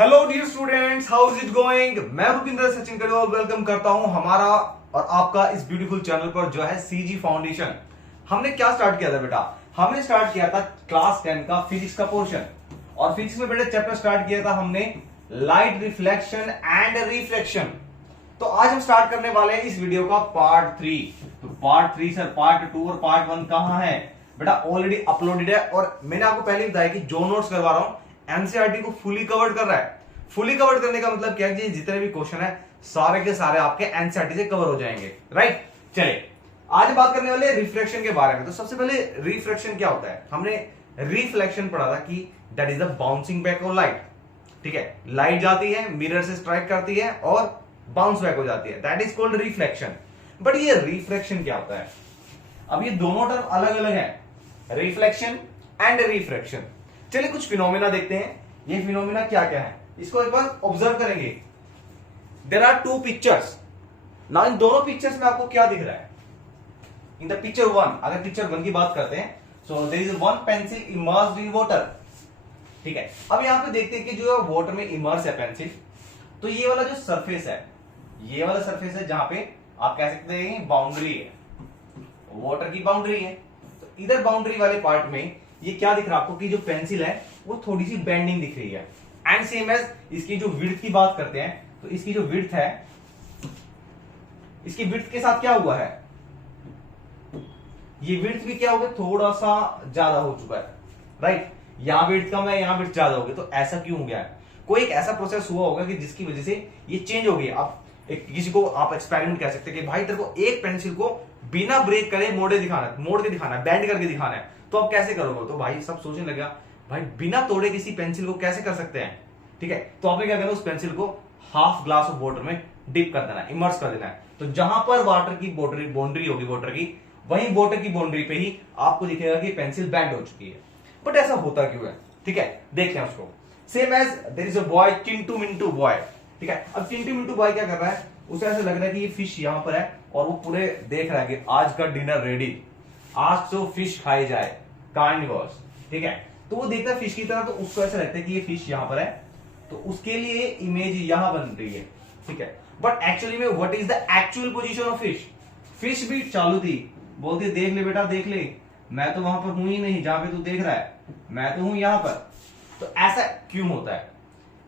Hello dear students, how is it going. मैं भूपिंदर सचिन कड़वा welcome करता हूं हमारा और आपका इस ब्यूटीफुल चैनल पर जो है सीजी फाउंडेशन। हमने क्या स्टार्ट किया था बेटा? हमने स्टार्ट किया था क्लास 10 का फिजिक्स का पोर्शन। और फिजिक्स में बेटा चैप्टर स्टार्ट किया था हमने लाइट रिफ्लेक्शन एंड रिफ्लेक्शन। तो आज हम स्टार्ट करने वाले हैं इस वीडियो का पार्ट 3। तो पार्ट 3 सर, पार्ट 2 और पार्ट 1 कहां है बेटा? ऑलरेडी अपलोडेड है। और मैंने आपको पहले बताया कि जो नोट्स करवा रहा हूं एनसीईआरटी को फुली कवर्ड कर रहा है। फुली कवर्ड करने का मतलब क्या है? जितने भी क्वेश्चन है सारे के सारे आपके एनसीईआरटी से कवर हो जाएंगे, राइट। चलिए आज बात करने वाले रिफ्लेक्शन के बारे में। तो सबसे पहले रिफ्लेक्शन क्या होता है? हमने रिफ्लेक्शन पढ़ा था कि that is the bouncing back of light. ठीक है, लाइट जाती है, मिरर से स्ट्राइक करती है और बाउंस बैक हो जाती है, that is called reflection. But ये रिफ्लेक्शन क्या होता है? अब ये दोनों टर्म अलग अलग है, रिफ्लेक्शन एंड रिफ्रैक्शन। चलिए कुछ फिनोमेना देखते हैं, ये फिनोमेना क्या क्या है इसको एक बार ऑब्जर्व करेंगे। There are two pictures. Now in दोनों पिक्चर्स में आपको क्या दिख रहा है? इन द पिक्चर 1, अगर पिक्चर 1 की बात करते हैं, so there is one pencil immersed in water. ठीक है, अब यहां पे देखते हैं कि जो वाटर में इमर्स है पेंसिल, तो ये वाला जो सरफेस है, ये वाला सरफेस है जहां पे आप कह सकते हैं बाउंड्री है, वाटर की बाउंड्री है। तो इधर बाउंड्री वाले पार्ट में ये क्या दिख रहा है आपको कि जो पेंसिल है वो थोड़ी सी बेंडिंग दिख रही है। एंड सेम एज इसकी जो विड्थ की बात करते हैं, तो इसकी जो विड्थ है, इसकी विड्थ के साथ क्या हुआ है? ये विड्थ भी क्या हो गया? थोड़ा सा ज्यादा हो चुका है, राइट। यहां विड्थ कम है, यहां विड्थ ज्यादा हो गई। तो ऐसा क्यों हो गया है? कोई एक ऐसा प्रोसेस हुआ होगा कि जिसकी वजह से ये चेंज हो गई। आप किसी को आप एक्सपेरिमेंट कह सकते हैं कि भाई तेरे को एक पेंसिल को बिना ब्रेक करे मोड़ के दिखाना है, बेंड करके दिखाना है, तो आप कैसे करोगे? तो भाई सब सोचने लगा भाई बिना तोड़े किसी पेंसिल को कैसे कर सकते हैं? ठीक है, तो आपने क्या करना, उस पेंसिल को हाफ ग्लास ऑफ वाटर में डिप कर देना है, इमर्स कर देना है। तो जहां पर वाटर की बाउंड्री होगी वाटर की, वहीं वाटर की बाउंड्री पे ही आपको दिखेगा कि पेंसिल बेंड हो चुकी है। बट ऐसा होता क्यों है? ठीक है, देखते हैं उसको। Same as there is a boy, Chintu Mintu boy. ठीक है, अब चिंटू मिंटू बॉय क्या कर रहा है? उसे ऐसा लग रहा है कि ये फिश यहां पर है और वो पूरे देख रहा है कि आज का डिनर रेडी, आज तो फिश खाई जाए, कार्निवोरस। ठीक है, तो वो देखता है फिश की तरह, तो उसको ऐसा लगता है कि ये फिश यहां पर है, तो उसके लिए इमेज यहां बन रही है। ठीक है, बट एक्चुअली में what is the actual position of fish? Fish भी चालू थी, बोलती देख ले बेटा देख ले, मैं तो वहां पर हूं ही नहीं जहां पे तू देख रहा है, मैं तो हूं यहां पर। तो ऐसा क्यों होता है?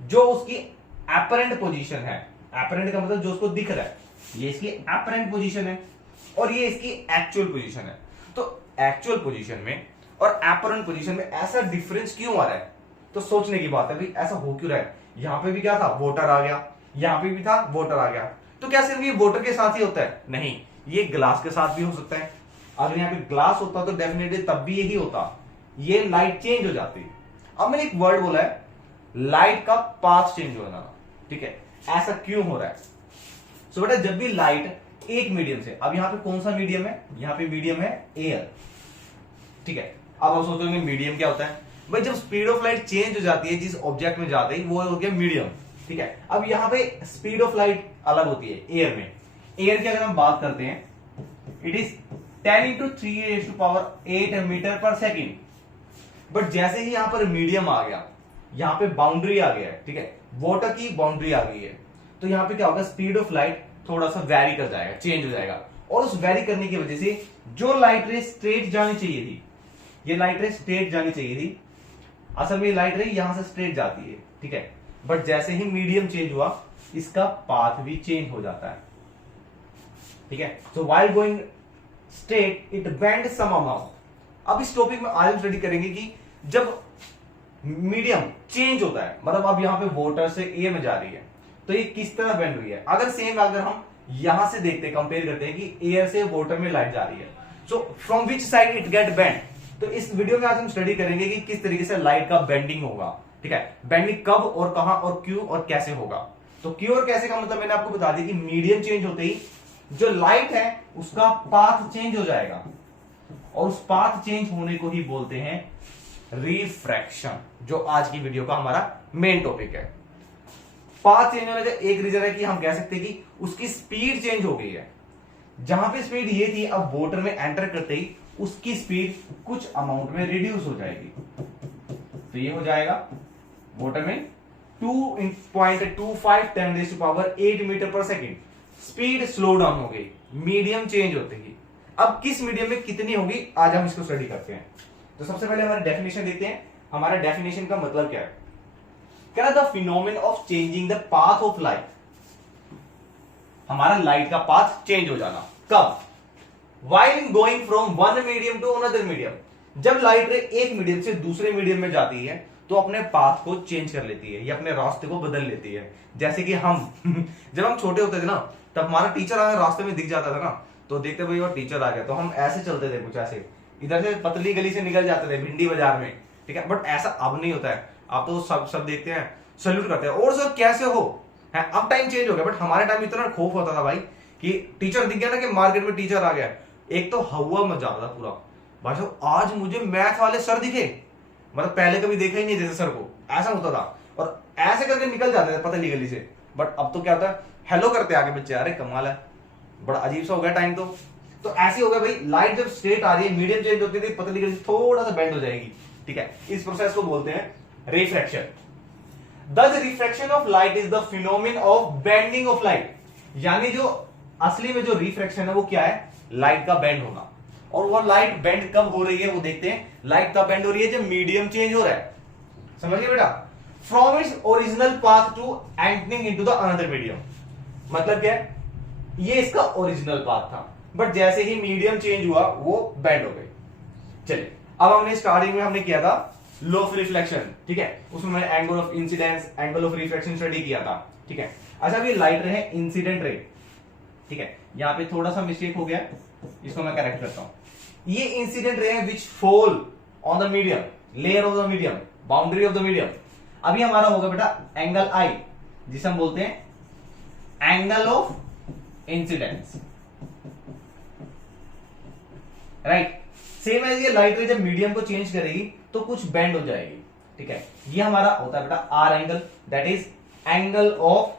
जो उसकी एपरेंट पोजीशन है, एपरेंट का मतलब जो उसको दिख रहा है, ये इसकी एपरेंट पोजीशन है और ये इसकी एक्चुअल पोजीशन है। तो एक्चुअल पोजीशन में और एपरेंट पोजीशन में ऐसा डिफरेंस क्यों आ रहा है? तो सोचने की बात है भाई, ऐसा हो क्यों रहा है? यहां पे भी क्या था? वाटर आ गया, यहां पे भी था, वाटर आ गया। तो क्या सिर्फ ये वाटर के साथ ही होता है? नहीं, ये ग्लास के साथ भी हो सकता है। अगर यहाँ पे ग्लास होता तो डेफिनेटली तब भी यही होता, ये लाइट चेंज हो जाती। अब मैंने एक वर्ड बोला है, लाइट का पाथ चेंज होना। ठीक है, ऐसा क्यों हो रहा है? सो बेटा जब भी लाइट एक मीडियम से, अब यहां पे कौन सा मीडियम है? यहां पे मीडियम है एयर। ठीक है, अब आप सोचोगे मीडियम क्या होता है? भाई जब स्पीड ऑफ लाइट चेंज हो जाती है जिस ऑब्जेक्ट में जाते ही, वो हो गया मीडियम। ठीक है, अब यहां पे स्पीड ऑफ लाइट अलग होती है एयर में। एयर की अगर हम बात करते हैं, इट इज 10 × 3⁸ मीटर पर सेकेंड। बट जैसे ही यहां पर मीडियम आ गया, यहां पे बाउंड्री आ गया है, ठीक है, वाटर की बाउंड्री आ गई है, तो यहां पे क्या होगा? स्पीड ऑफ लाइट थोड़ा सा वैरी कर जाएगा, चेंज हो जाएगा। और उस वैरी करने की वजह से जो लाइट रे स्ट्रेट जानी चाहिए थी, ये लाइट रे स्ट्रेट जानी चाहिए थी, असल में लाइट रे यहां से स्ट्रेट जाती है। ठीक है, बट जैसे ही मीडियम चेंज हुआ, इसका पाथ भी चेंज हो जाता है। ठीक है, so while going straight it bend some amount. अब इस टॉपिक में आज स्टडी करेंगे कि जब मीडियम चेंज होता है, मतलब अब यहां पे वाटर से एयर में जा रही है, तो ये किस तरह बेंड हुई है। अगर सेम अगर हम यहां से देखते हैं, कंपेयर करते हैं कि एयर से वाटर में लाइट जा रही है, so from which side it get bend. तो इस वीडियो में आज हम स्टडी करेंगे कि किस तरीके से लाइट का बेंडिंग होगा। ठीक है, बेंडिंग कब और कहां और क्यों और कैसे होगा। तो क्यों और कैसे का मतलब मैंने आपको बता दिया कि मीडियम चेंज होते ही जो लाइट है उसका पाथ चेंज हो जाएगा, और उस पाथ चेंज होने को ही बोलते हैं रिफ्रैक्शन, जो आज की वीडियो का हमारा मेन टॉपिक है। पाथ चेंज होने का एक रीजन है कि हम कह सकते हैं कि उसकी स्पीड चेंज हो गई है। जहां पे स्पीड ये थी, अब वाटर में एंटर करते ही उसकी स्पीड कुछ अमाउंट में रिड्यूस हो जाएगी। तो ये हो जाएगा वाटर में 2.25 10⁻⁸ मीटर पर सेकेंड स्पीड स्लो डाउन हो गई मीडियम चेंज होते ही। अब किस मीडियम में कितनी होगी आज हम इसको स्टडी करते हैं। तो सबसे पहले हमारा डेफिनेशन देखते हैं। हमारा डेफिनेशन का मतलब क्या है? क्या the phenomenon of changing the path of light, हमारा लाइट का पाथ चेंज हो जाना। कब? While going from one medium to another medium, जब लाइट रे एक मीडियम से दूसरे मीडियम में जाती है तो अपने पाथ को चेंज कर लेती है या अपने रास्ते को बदल लेती है। जैसे कि हम जब हम छोटे होते थे ना, तब हमारा टीचर अगर रास्ते में दिख जाता था ना, तो देखते भाई और टीचर आ गया, तो हम ऐसे चलते थे, कुछ ऐसे इधर से पतली गली से निकल जाते थे भिंडी बाजार में, ठीक है। बट ऐसा अब नहीं होता है। आप तो सब देखते हैं, सैल्यूट करते हैं, और सर कैसे हो है। अब टाइम चेंज हो गया, बट हमारे टाइम इतना खौफ होता था भाई कि टीचर दिख गया ना कि मार्केट में टीचर आ गया, एक तो हवा मच जाता था पूरा। भाई साहब आज मुझे मैथ वाले सर दिखे, मतलब पहले कभी देखा ही नहीं जैसे सर को, ऐसा होता था। और ऐसे करके निकल जाते थे पतली गली से। बट अब तो क्या होता है, हेलो करते आगे बच्चे, अरे कमाल है, बड़ा अजीब सा हो गया टाइम। तो ऐसे हो गया भाई, लाइट जब स्ट्रेट आ रही है, मीडियम चेंज होती थी, पतली गली थोड़ा सा बेंड हो जाएगी, ठीक है। इस प्रोसेस को बोलते हैं refraction. Thus refraction of light is the phenomenon of bending of light, यानी जो असली में जो रिफ्रैक्शन है वो क्या है? लाइट का बेंड होना। और वो लाइट बेंड कब हो रही है वो देखते हैं। लाइट का बेंड हो रही है जब मीडियम चेंज हो रहा है, समझिए बेटा, from its original path to entering into the another medium. मतलब क्या है? ये इसका ओरिजिनल पाथ था, बट जैसे ही मीडियम चेंज हुआ वो बेंड हो गई। चलिए, अब हमने स्टार्टिंग में हमने किया था लॉ ऑफ रिफ्लेक्शन, ठीक है। उसमें मैंने angle of incidence, angle of reflection study किया था, ठीक है। अच्छा, अब ये लाइट रे है इंसिडेंट रे, ठीक है। यहां पे थोड़ा सा मिस्टेक हो गया, इसको मैं करेक्ट करता हूं। ये इंसिडेंट रे है विच fall on the medium, layer of the medium, boundary of the medium. अभी हमारा होगा बेटा एंगल आई, जिसे हम बोलते हैं angle of incidence, right. Same as ये लाइट रे जब मीडियम को चेंज करेगी तो कुछ बेंड हो जाएगी, ठीक है। ये हमारा होता है बेटा R angle, that is angle of,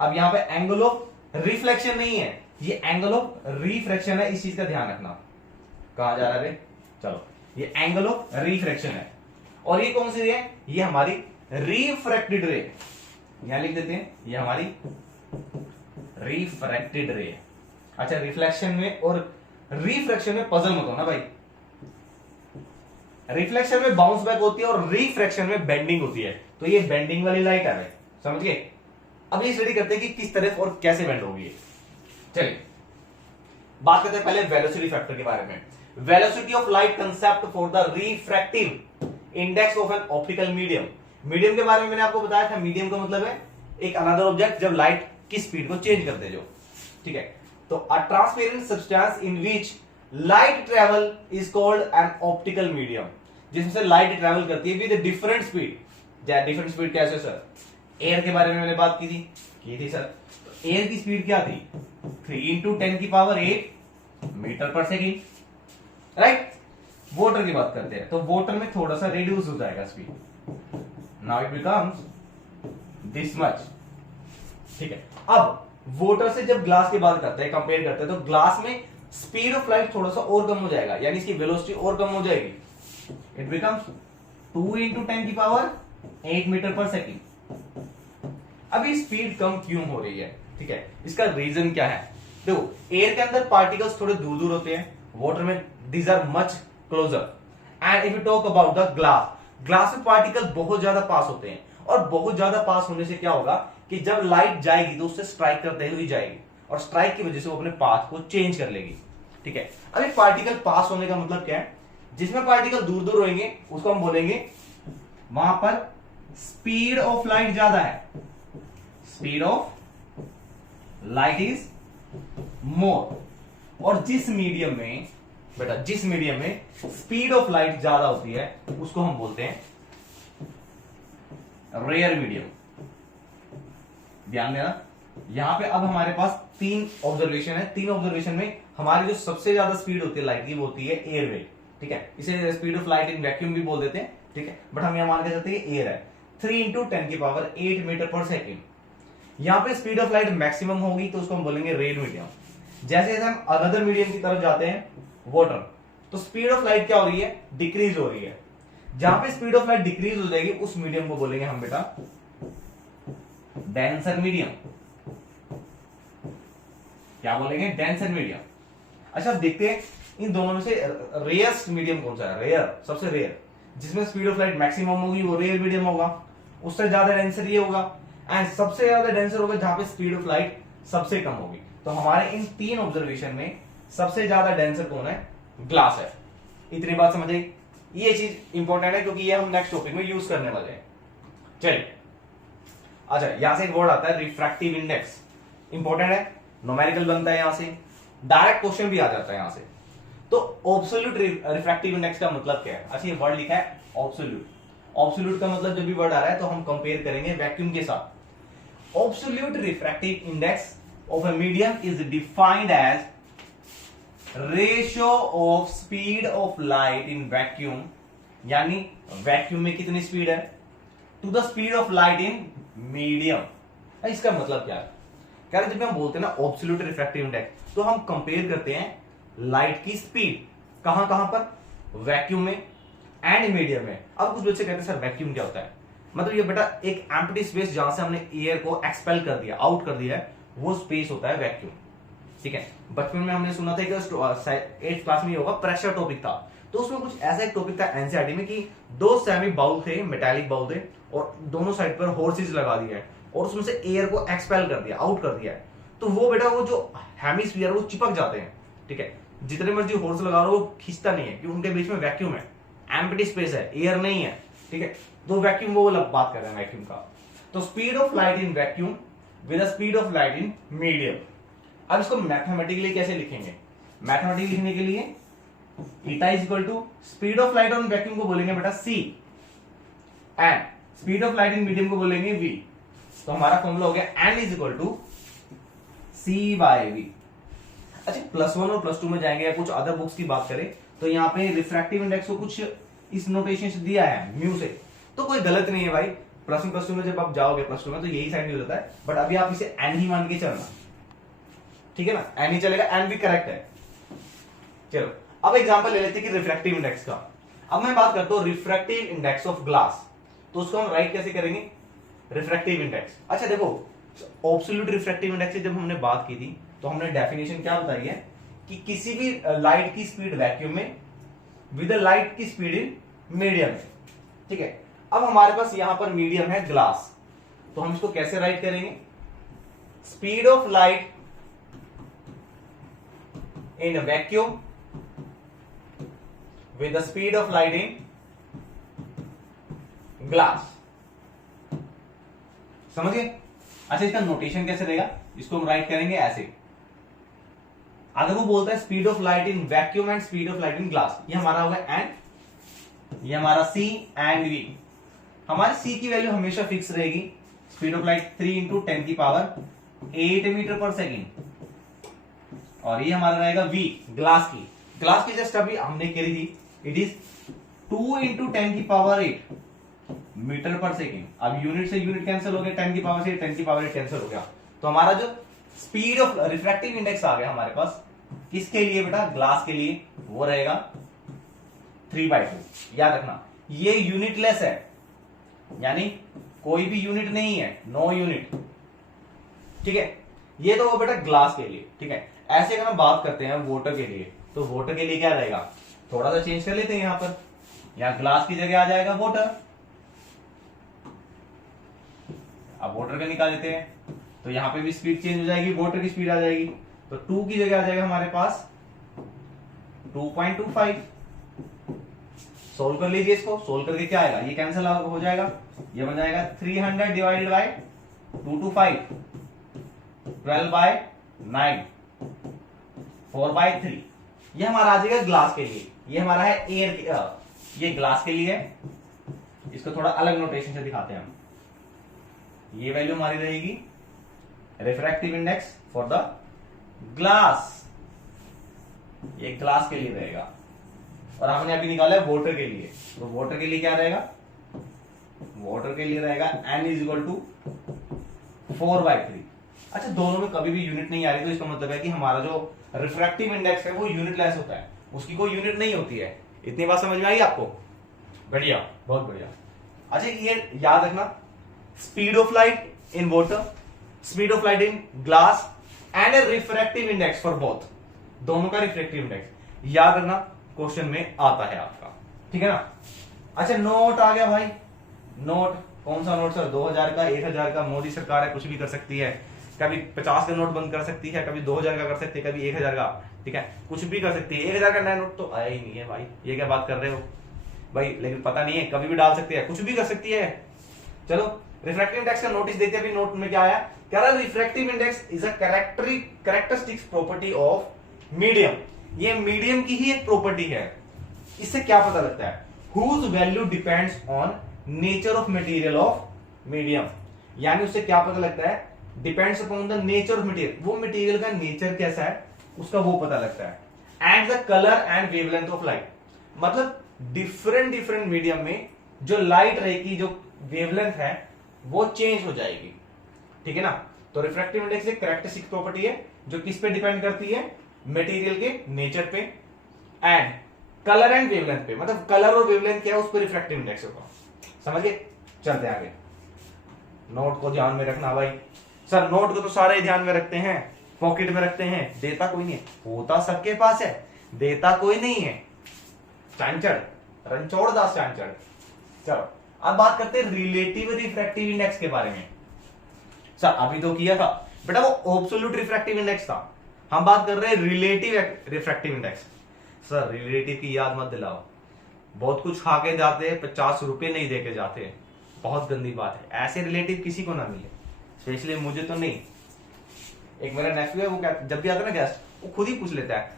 अब यहां पे एंगल ऑफ रिफ्लेक्शन नहीं है, ये एंगल ऑफ रिफ्रैक्शन है, इस चीज का ध्यान रखना। कहां जा रहा है? चलो, ये एंगल ऑफ रिफ्रैक्शन है। और ये कौन सी रे है? ये हमारी रिफ्रैक्टेड रे, यहां लिख देते हैं, ये हमारी रिफ्रैक्टेड रे। अच्छा, रिफ्लेक्शन में और रिफ्रैक्शन में पजल मत हो ना भाई। रिफ्लेक्शन में बाउंस बैक होती है और रिफ्रैक्शन में बेंडिंग होती है, तो ये बेंडिंग वाली लाइट आ रही है, समझ गए। अब ये स्टडी करते हैं कि किस तरह और कैसे बेंड होगी। चलिए बात करते हैं पहले वेलोसिटी फैक्टर के बारे में। Velocity of light concept for the refractive index of an optical medium. Medium के बारे में मैंने आपको बताया था, मीडियम का मतलब है एक अनदर ऑब्जेक्ट जब लाइट की स्पीड को चेंज कर दे जो, ठीक है। तो a transparent substance in which light travel is called an optical medium, जिसमें से लाइट ट्रेवल करती है with different speed. Different speed कैसे सर? एयर के बारे में मैंने बात की थी सर। तो एयर की स्पीड क्या थी? 3 × 10⁸ मीटर पर सेकेंड, राइट। वाटर की बात करते हैं तो वाटर में थोड़ा सा रिड्यूस हो जाएगा speed, now it becomes this much, ठीक है। अब वाटर से जब ग्लास की बात करते हैं, कंपेयर करते हैं, तो ग्लास में स्पीड ऑफ लाइट थोड़ा सा और कम हो जाएगा, यानी इसकी वेलोसिटी और कम हो जाएगी। इट बिकम्स 2 × 10⁸ मीटर पर सेकेंड। अभी स्पीड कम क्यों हो रही है, ठीक है, इसका रीजन क्या है? देखो, एयर के अंदर पार्टिकल्स थोड़े दूर दूर होते हैं, वाटर में these are much closer. And if you talk about the glass, glass में पार्टिकल बहुत ज्यादा पास होते हैं, और बहुत ज्यादा पास होने से क्या होगा कि जब लाइट जाएगी तो उससे स्ट्राइक करते हुए जाएगी, और स्ट्राइक की वजह से वो अपने पाथ को चेंज कर लेगी, ठीक है। अभी पार्टिकल पास होने का मतलब क्या है? जिसमें पार्टिकल दूर दूर होंगे उसको हम बोलेंगे वहां पर स्पीड ऑफ लाइट ज्यादा है, speed of light is more. और जिस मीडियम में बेटा, जिस मीडियम में स्पीड ऑफ लाइट ज्यादा होती है उसको हम बोलते हैं रेयर मीडियम। ध्यान देना, यहां पे अब हमारे पास 3 ऑब्जर्वेशन है। 3 ऑब्जर्वेशन में हमारी जो सबसे ज्यादा स्पीड होती है लाइट की वो होती है एयर में, ठीक है। इसे speed of light in vacuum भी बोल देते हैं, ठीक है, बट हम यहां मान के चलते हैं एयर है। 3 × 10⁸ मीटर पर सेकेंड। यहां पे स्पीड ऑफ लाइट मैक्सिमम होगी तो उसको हम बोलेंगे रेड मीडियम। जैसे जैसे हम अनदर मीडियम की तरफ जाते हैं वाटर, तो स्पीड ऑफ लाइट क्या हो रही है? डिक्रीज हो रही है। जहां पे स्पीड ऑफ लाइट डिक्रीज हो जाएगी उस मीडियम को बोलेंगे हम बेटा डेंसर मीडियम, क्या बोलेंगे, डेंसर मीडियम। अच्छा देखते हैं इन दोनों में से रेयरस्ट मीडियम कौन सा है, रेयर, सबसे रेयर, जिसमें स्पीड ऑफ लाइट मैक्सिमम होगी वो रेयर मीडियम होगा, उससे ज्यादा डेंसर ये होगा, एंड सबसे ज्यादा डेंसर होगा जहां पे स्पीड ऑफ लाइट सबसे कम होगी। तो हमारे इन तीन ऑब्जर्वेशन में सबसे ज्यादा डेंसर कौन है, ग्लास है। इतनी बात समझ आई, ये चीज इंपॉर्टेंट है क्योंकि ये हम नेक्स्ट टॉपिक में यूज करने वाले हैं। चलिए अच्छा, यहां से एक वर्ड आता है रिफ्रैक्टिव इंडेक्स, इंपॉर्टेंट है, न्यूमेरिकल बनता है यहां से, डायरेक्ट क्वेश्चन भी आ जाता है यहां से। तो ऑब्सोल्यूट रिफ्रैक्टिव इंडेक्स का मतलब क्या है, अच्छा ये वर्ड लिखा है ऑब्सोल्यूट, ऑब्सोल्यूट का मतलब जब भी वर्ड आ रहा है तो हम कंपेयर करेंगे वैक्यूम के साथ। Absolute refractive index of a medium is defined as ratio of speed of light in vacuum, यानी वैक्यूम में कितनी स्पीड है, to the speed of light in medium. इसका मतलब क्या है, कह रहे जब हम बोलते हैं ना ऑब्सोल्यूट रिफ्रैक्टिव इंडेक्स, तो हम कंपेयर करते हैं लाइट की स्पीड कहां कहां पर, वैक्यूम में एंड मीडियम में। अब कुछ बच्चे कहते हैं सर वैक्यूम क्या होता है, मतलब ये बेटा एक एम्प्टी स्पेस जहां से हमने एयर को एक्सपेल कर दिया, आउट कर दिया है, वो स्पेस होता है वैक्यूम। ठीक है, बचपन में हमने सुना था कि 8th क्लास में होगा प्रेशर टॉपिक था, तो उसमें कुछ ऐसा एक टॉपिक था एनसीईआरटी में कि दो सेमी बाउल थे, मेटालिक बाउल थे, और दोनों साइड पर होर्सेज लगा दिया है और उसमें से एयर को एक्सपेल कर दिया, आउट कर दिया है, तो वो बेटा वो जो हेमिस्फीयर वो चिपक जाते हैं। ठीक है, जितने मर्जी होर्स लगा रहे हो वो खींचता नहीं है क्योंकि उनके बीच में वैक्यूम है, एम्प्टी स्पेस है, एयर नहीं है। ठीक है, तो वैक्यूम वो बात कर रहे हैं वैक्यूम का। तो speed of light in vacuum with speed of light in medium. अब इसको मैथमेटिकली कैसे लिखेंगे, मैथमेटिकली लिखने के लिए eta is equal to speed of light on vacuum को बोलेंगे बेटा C, and speed of light in medium को बोलेंगे वी। तो हमारा फॉर्मूला हो गया N is equal to C by V. अच्छा +1 और +2 में जाएंगे या कुछ अदर बुक्स की बात करें तो यहाँ पे रिफ्रैक्टिव इंडेक्स को कुछ इस नोटेशन से दिया है म्यू से, तो कोई गलत नहीं है भाई। +1 +2 में जब आप जाओगे +2 में तो यही साइड हो जाता है, बट अभी आप इसे एन ही मान के चलना, ठीक है ना, एन ही चलेगा, एन भी करेक्ट है। चलो अब एग्जांपल ले लेते हैं कि रिफ्रैक्टिव इंडेक्स का। अब मैं बात करता हूं रिफ्रैक्टिव इंडेक्स ऑफ ग्लास, तो उसको हम राइट कैसे करेंगे, रिफ्रैक्टिव इंडेक्स। अच्छा देखो एब्सोल्यूट रिफ्रैक्टिव इंडेक्स की जब हमने बात की थी तो हमने डेफिनेशन क्या बताई है कि किसी भी लाइट की स्पीड वैक्यूम में विद लाइट की स्पीड इन मीडियम में। ठीक है, अब हमारे पास यहां पर मीडियम है ग्लास, तो हम इसको कैसे राइट करेंगे, speed of light in vacuum with the speed of light in glass। समझ गए। अच्छा इसका नोटेशन कैसे रहेगा, इसको हम राइट करेंगे ऐसे, अगर वो बोलता है speed of light in vacuum and speed of light in glass, ये हमारा होगा एन, ये हमारा सी एंड वी। हमारे सी की वैल्यू हमेशा फिक्स रहेगी, स्पीड ऑफ लाइट 3 × 10⁸ मीटर पर सेकेंड, और ये हमारा रहेगा वी ग्लास की जस्ट अभी हमने करी थी, इट इज 2 × 10⁸ मीटर पर सेकेंड। अब यूनिट से यूनिट कैंसिल हो गया, 10⁸ से 10⁸ कैंसिल हो गया, तो हमारा जो स्पीड ऑफ रिफ्रैक्टिव इंडेक्स आ गया हमारे पास किसके लिए बेटा, ग्लास के लिए, वो रहेगा 3/2। याद रखना ये यूनिटलेस है, यानी कोई भी यूनिट नहीं है, नो यूनिट। ठीक है, ये तो वो बेटा ग्लास के लिए। ठीक है, ऐसे अगर हम बात करते हैं वाटर के लिए, तो वाटर के लिए क्या रहेगा, थोड़ा सा चेंज कर लेते हैं, यहां पर यहां ग्लास की जगह आ जाएगा वाटर। अब वाटर का निकाल लेते हैं तो यहां पे भी स्पीड चेंज हो जाएगी, वाटर की स्पीड आ जाएगी, तो 2 की जगह आ जाएगा हमारे पास 2.25। सोल्व कर लीजिए इसको, सोल्व करके क्या आएगा, ये कैंसिल हो जाएगा, ये बन जाएगा 300 डिवाइडेड बाय 225, 12/9, 4/3। ये हमारा आ जाएगा ग्लास के लिए, ये हमारा है एयर, ये ग्लास के लिए है। इसको थोड़ा अलग नोटेशन से दिखाते हैं हम, ये वैल्यू हमारी रहेगी refractive index for the glass, ये ग्लास के लिए रहेगा, और हमने अभी निकाला है वाटर के लिए, तो वाटर के लिए क्या रहेगा, वाटर के लिए रहेगा n इज इक्वल टू 4/3। अच्छा दोनों में कभी भी यूनिट नहीं आ रही, तो इसका मतलब है कि हमारा जो रिफ्रैक्टिव इंडेक्स है वो यूनिटलेस होता है, उसकी कोई यूनिट नहीं होती है। इतनी बात समझ में आई आपको, बढ़िया, बहुत बढ़िया। अच्छा ये याद रखना, speed of light in water, speed of light in glass and A refractive index for both, दोनों का रिफ्रैक्टिव इंडेक्स याद रखना, क्वेश्चन में आता है आपका, ठीक है ना। अच्छा नोट आ गया भाई, नोट कौन सा नोट सर, 2000 का, 1000 का, मोदी सरकार है कुछ भी कर सकती है, कभी 50 का नोट बंद कर सकती है, कभी 2000 का कर सकती है, कभी 1000 का, ठीक है कुछ भी कर सकती है। 1000 का नया नोट तो आया ही नहीं है भाई, ये क्या बात कर रहे हो भाई, लेकिन पता नहीं है कभी भी डाल सकती है, कुछ भी कर सकती है। चलो रिफ्रैक्टिव इंडेक्स का नोटिस देखते हैं, अभी नोट में क्या आया, कह रहा refractive index is a characteristics property of medium, ये मीडियम की ही एक प्रॉपर्टी है। इससे क्या पता लगता है, whose value depends on nature of material of medium, यानी उससे क्या पता लगता है, depends upon the nature of material, वो मटेरियल का नेचर कैसा है उसका वो पता लगता है, and the colour and wavelength of light, मतलब डिफरेंट मीडियम में जो लाइट रहेगी, जो वेवलेंथ है वो चेंज हो जाएगी, ठीक है ना। तो रिफ्रैक्टिव इंडेक्स एक कैरेक्टरिस्टिक प्रॉपर्टी है जो किस पे डिपेंड करती है, मटेरियल के नेचर पे एंड कलर एंड वेवलेंथ पे, मतलब कलर और वेवलेंथ क्या है उस पर रिफ्रैक्टिव इंडेक्स होगा, समझिए। चलते हैं आगे, नोट को ध्यान में रखना भाई, सर नोट को तो सारे ध्यान में रखते हैं, पॉकेट में रखते हैं, देता कोई नहीं है, होता सबके पास है, देता कोई नहीं है, चांचड़ रणछोड़ दास चांचड़। चलो अब बात करते हैं रिलेटिव रिफ्रैक्टिव इंडेक्स के बारे में। सर अभी तो किया था बेटा वो एब्सोल्यूट रिफ्रैक्टिव इंडेक्स था, हम बात कर रहे हैं relative refractive index. Sir relative की याद मत दिलाओ, बहुत कुछ खा के जाते हैं, 50 रुपए नहीं देके जाते, बहुत गंदी बात है, ऐसे रिलेटिव किसी को ना मिले, स्पेशली मुझे तो नहीं। एक मेरा नेफ्यू है, वो क्या जब भी आता है ना गेस्ट वो खुद ही पूछ लेता है,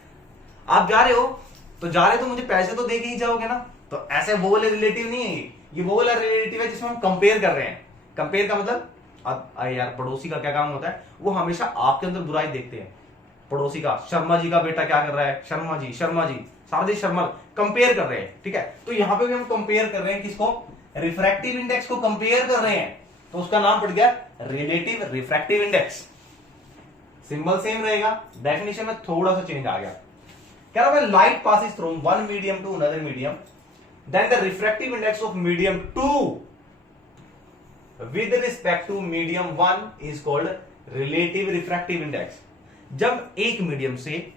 आप जा रहे हो तो मुझे पैसे तो दे के ही जाओगे ना, तो ऐसे वो वाले रिलेटिव नहीं है, ये वो वाला रिलेटिव है जिसमें हम कंपेयर कर रहे हैं। कंपेयर का मतलब अब यार पड़ोसी का क्या काम होता है, वो हमेशा आपके अंदर बुराई देखते हैं, पड़ोसी का, शर्मा जी का बेटा क्या कर रहा है, शर्मा जी सारा दिन शर्मा, कंपेयर कर रहे हैं, ठीक है। तो यहां पे भी हम कंपेयर कर रहे हैं किसको, रिफ्रैक्टिव इंडेक्स को कंपेयर कर रहे हैं, तो उसका नाम पड़ गया relative refractive index. Symbol same रहेगा, डेफिनेशन में थोड़ा सा चेंज आ गया। कह रहा है light passes through one medium to another medium, then the refractive index of medium 2 with respect to medium 1 is called relative refractive index। जब एक मीडियम से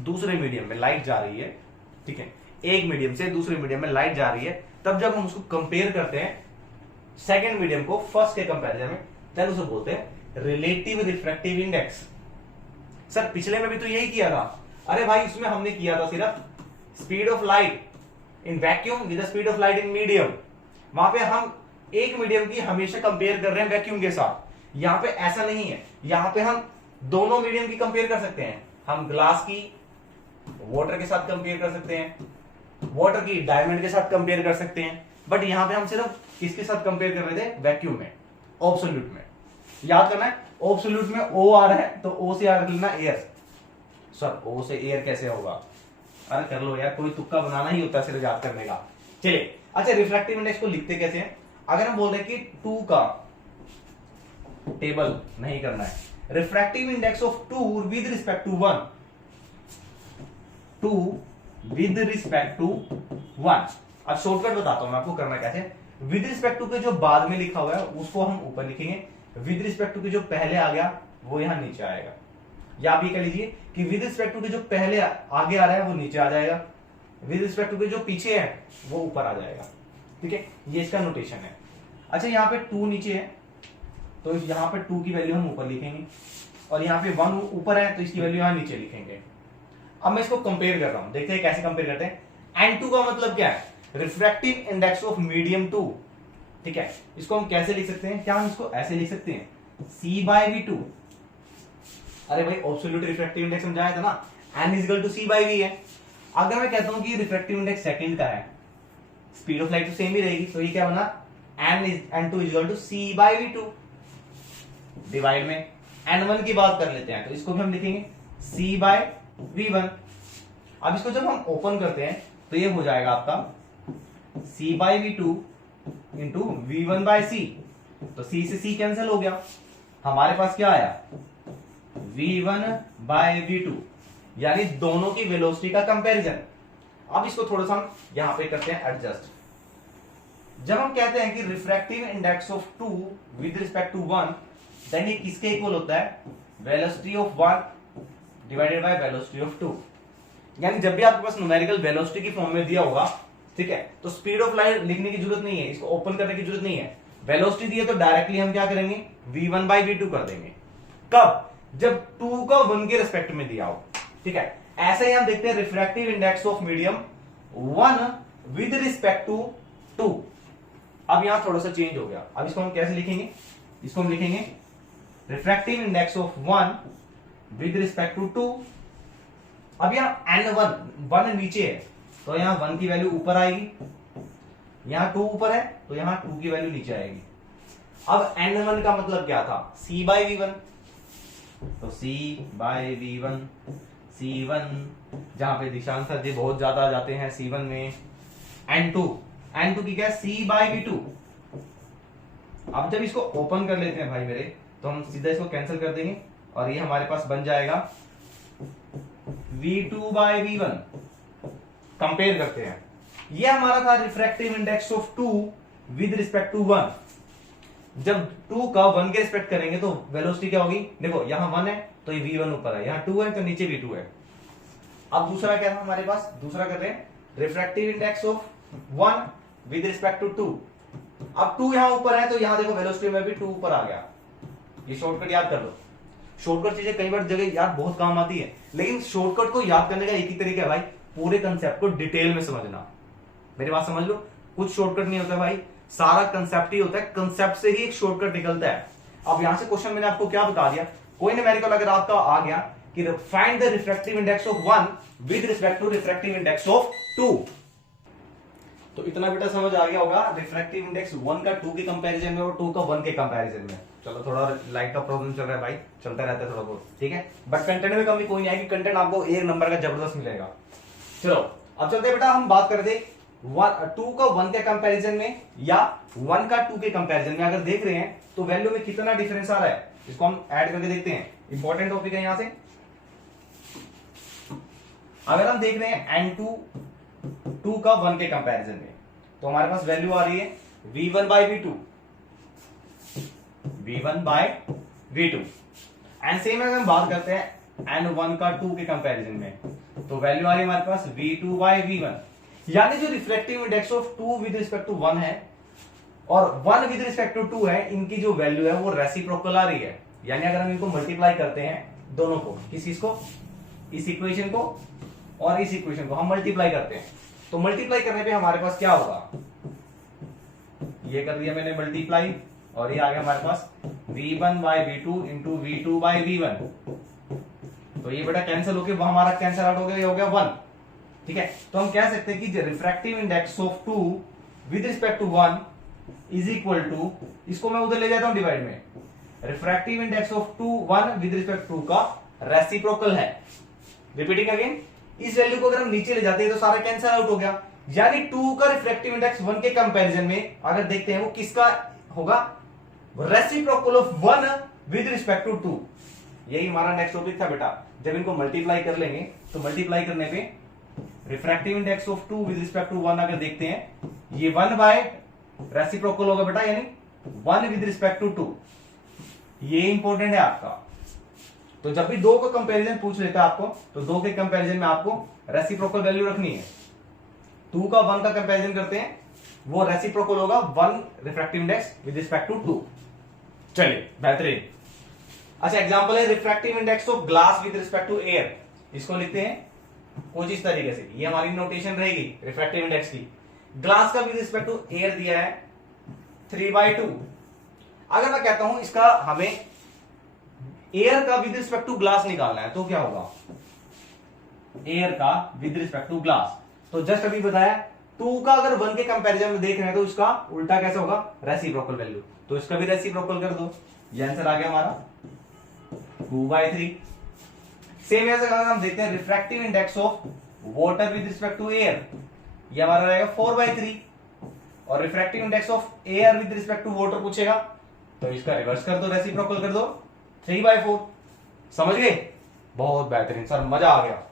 दूसरे मीडियम में लाइट जा रही है, ठीक है, एक मीडियम से दूसरे मीडियम में लाइट जा रही है, तब जब हम उसको कंपेयर करते हैं सेकेंड मीडियम को फर्स्ट के कंपैरिजन में, तब उसे बोलते हैं रिलेटिव रिफ्रैक्टिव इंडेक्स। सर पिछले में भी तो यही किया था, अरे भाई उसमें हमने किया था सिर्फ speed of light in vacuum with the speed of light in medium, वहां पे हम एक मीडियम की हमेशा कंपेयर कर रहे हैं वैक्यूम के साथ। यहां पे ऐसा नहीं है, यहां पे हम दोनों मीडियम की कंपेयर कर सकते हैं, हम ग्लास की वाटर के साथ कंपेयर कर सकते हैं, वाटर की डायमंड के साथ कंपेयर कर सकते हैं, बट यहां पे हम सिर्फ किसके साथ कंपेयर कर रहे थे, वैक्यूम में, एब्सोल्यूट में। याद करना है एब्सोल्यूट में ओ आ रहा है तो ओ से आ लेना एयर। सर ओ से एयर कैसे होगा, अरे कर लो यार, कोई तुक्का बनाना ही होता है सिर्फ याद करने का। चलिए अच्छा रिफ्रैक्टिव इंडेक्स को लिखते कैसे हैं, अगर हम बोल रहे हैं कि 2 का टेबल नहीं करना है, refractive index of 2 with respect to 1, 2 with respect to 1। अब शॉर्टकट बताता हूं मैं आपको करना कैसे, विद रिस्पेक्ट टू के जो बाद में लिखा हुआ है उसको हम ऊपर लिखेंगे, विद रिस्पेक्ट टू के जो पहले आ गया वो यहां नीचे आएगा, या आप ये कह लीजिए कि विद रिस्पेक्ट टू के जो पहले आगे आ रहा है वो नीचे आ जाएगा, विद रिस्पेक्ट टू के जो पीछे है वो ऊपर आ जाएगा, ठीक है, ये इसका नोटेशन है। अच्छा यहाँ पे 2 नीचे है तो यहाँ पे 2 की वैल्यू हम ऊपर लिखेंगे, और यहाँ पे 1 ऊपर है तो इसकी वैल्यू यहाँ नीचे लिखेंगे। अब मैं इसको कंपेयर कर रहा हूं, देखते हैं कैसे कंपेयर करते हैं। N2 का मतलब क्या है, रिफ्रैक्टिव इंडेक्स ऑफ मीडियम 2, ठीक है, इसको हम कैसे लिख सकते हैं, क्या हम इसको ऐसे लिख सकते हैं C/V2। अरे भाई एब्सोल्यूट रिफ्रैक्टिव इंडेक्स समझाया था ना, N = C/V है। अगर मैं कहता हूं कि रिफ्रैक्टिव इंडेक्स सेकंड का है, स्पीड ऑफ लाइट तो सेम ही रहेगी, तो ये क्या बना, N2 = C/V2। डिवाइड में N1 की बात कर लेते हैं तो इसको भी हम लिखेंगे C/V1। अब इसको जब हम ओपन करते हैं तो ये हो जाएगा आपका C/V2 इंटू V1/C, तो C से C कैंसिल हो गया, हमारे पास क्या आया V1/V2, यानी दोनों की वेलोसिटी का कंपैरिजन। अब इसको थोड़ा सा हम यहां पे करते हैं एडजस्ट। जब हम कहते हैं कि refractive index of 2 with respect to 1, then ये किसके इक्वल होता है, velocity of 1 divided by velocity of 2। यानी जब भी आपके पास न्यूमेरिकल वेलोसिटी की फॉर्म में दिया होगा, ठीक है, तो स्पीड ऑफ लाइट लिखने की जरूरत नहीं है, इसको ओपन करने की जरूरत नहीं है। वेलोसिटी दी है तो डायरेक्टली हम क्या करेंगे, v1 बाई v2 कर देंगे। कब, जब 2 का 1 के रिस्पेक्ट में दिया हो, ठीक है। ऐसे ही हम देखते हैं refractive index of medium 1 with respect to 2। अब यहां थोड़ा सा चेंज हो गया, अब इसको हम कैसे लिखेंगे, इसको हम लिखेंगे refractive index of 1 with respect to 2। अब यहां n1 नीचे है तो यहां 1 की वैल्यू ऊपर आएगी, यहां 2 ऊपर है तो यहां 2 की वैल्यू नीचे आएगी। अब n1 का मतलब क्या था, c बाई वी1, तो c बाई वी1, c1 जहां पे दिशांक सर जी बहुत ज्यादा आ जाते हैं c1 में, n2 की क्या है, c बाई वी2। अब जब इसको ओपन कर लेते हैं भाई मेरे, तो हम सीधा इसको कैंसिल कर देंगे और ये हमारे पास बन जाएगा v2 बाई v1। कंपेयर करते हैं, ये हमारा था refractive index of 2 with respect to 1। जब 2 का 1 के रिस्पेक्ट करेंगे तो वेलोसिटी क्या होगी, देखो यहां 1 है तो ये v1 ऊपर है, यहां 2 है तो नीचे v2 है। अब दूसरा क्या था हमारे पास, दूसरा कर रहे हैं refractive index of 1 with respect to 2। अब 2 यहां ऊपर है तो यहां देखो वेलोसिटी में भी 2 ऊपर आ गया। ये शॉर्टकट याद कर लो, शॉर्टकट चीजें कई बार जगह याद बहुत काम आती है, लेकिन शॉर्टकट को याद करने का एक ही तरीका है भाई, पूरे कंसेप्ट को डिटेल में समझना। मेरी बात समझ लो, कुछ शॉर्टकट नहीं होता भाई, सारा कंसेप्ट ही होता है, कंसेप्ट से ही एक शॉर्टकट निकलता है। अब यहां से क्वेश्चन मैंने आपको क्या बता दिया, कोई न्यूमेरिकल अगर आपका आ गया कि find the refractive index of 1 with respect to refractive index of 2, तो इतना बेटा समझ आ गया होगा रिफ्रैक्टिव इंडेक्स 1 का 2 के कंपैरिजन में और 2 का 1 के कंपैरिजन में। चलो थोड़ा लाइट का प्रॉब्लम चल रहा है भाई, चलता रहता है थोड़ा बहुत, ठीक है, बट कंटेंट में कमी कोई नहीं आएगी, कंटेंट आपको 1 नंबर का जबरदस्त मिलेगा। चलो अब चलते बेटा हम बात करते 2 का 1 के कंपैरिजन में या 1 का 2 के कंपैरिजन में अगर देख रहे हैं तो वैल्यू में कितना डिफरेंस आ रहा है, इसको हम ऐड करके देखते हैं। इंपॉर्टेंट टॉपिक है यहां से, अगर हम देख रहे हैं n2 2 का 1 के कंपैरिजन में, तो हमारे पास वैल्यू आ रही है v1 by v2, v1 by v2। And same अगर हम बात करते हैं n1 का 2 के कंपैरिजन में, तो वैल्यू आ रही है हमारे पास v2 बाई v1। यानी जो refractive index of 2 with respect to 1 है और 1 विद रिस्पेक्ट टू 2 है, इनकी जो वैल्यू है वो रेसिप्रोकल आ रही है। यानी अगर हम इनको मल्टीप्लाई करते हैं दोनों को, किस चीज को, इस इक्वेशन को और इस इक्वेशन को हम मल्टीप्लाई करते हैं, तो मल्टीप्लाई करने पे हमारे पास क्या होगा, ये कर दिया मैंने मल्टीप्लाई और ये आ गया हमारे पास v1 by v2 into v2 by v1। तो ये बेटा कैंसिल होके वो हमारा कैंसिल आउट हो गया, ये हो गया 1, ठीक है। तो हम कह सकते हैं कि refractive index of 2 with respect to 1 is equal to, इसको मैं उधर ले जाता हूं डिवाइड में, refractive index of 1 with respect to का रेसिप्रोकल है। रिपीटिंग अगेन, इस वैल्यू को अगर हम नीचे ले जाते हैं तो सारा कैंसिल आउट हो गया, यानी 2 का रिफ्रैक्टिव इंडेक्स 1 के कंपैरिजन में अगर देखते हैं वो किसका होगा, reciprocal of 1 with respect to 2। यही हमारा नेक्स्ट टॉपिक था बेटा, जब इनको मल्टीप्लाई कर लेंगे तो मल्टीप्लाई करने पे refractive index of 2 with respect to 1 अगर देखते हैं, ये 1 बाय रेसिप्रोकल होगा बेटा, यानी 1 विद रिस्पेक्ट टू 2। ये इंपॉर्टेंट है आपका, तो जब भी 2 का कंपैरिजन पूछ लेता है आपको, तो 2 के कंपैरिजन में आपको रेसिप्रोकल वैल्यू रखनी है। 2 का 1 का कंपैरिजन करते हैं, वो रेसिप्रोकल होगा 1 refractive index with respect to 2। चलिए बेहतरीन। अच्छा एग्जांपल है refractive index of glass with respect to air, इसको लिखते हैं कुछ इस तरीके से, ये हमारी नोटेशन रहेगी रिफ्रैक्टिव इंडेक्स की। ग्लास का विद रिस्पेक्ट टू एयर दिया है 3/2। अगर मैं कहता हूं इसका हमें एयर का विद रिस्पेक्ट टू ग्लास निकालना है, तो क्या होगा, एयर का विद रिस्पेक्ट टू ग्लास, तो जस्ट अभी बताया 2 का अगर 1 के कंपैरिजन में देख रहे हैं तो इसका उल्टा कैसे होगा, रेसिप्रोकल वैल्यू, तो इसका भी रेसिप्रोकल कर दो, ये आंसर आ गया हमारा 2/3। सेम ऐसे अगर हम देखते हैं refractive index of water with respect to air, ये हमारा रहेगा 4/3, और refractive index of air with respect to water पूछेगा तो इसका रिवर्स कर दो, रेसिप्रोकल कर दो, 3/4। समझ गए, बहुत बेहतरीन सर, मजा आ गया,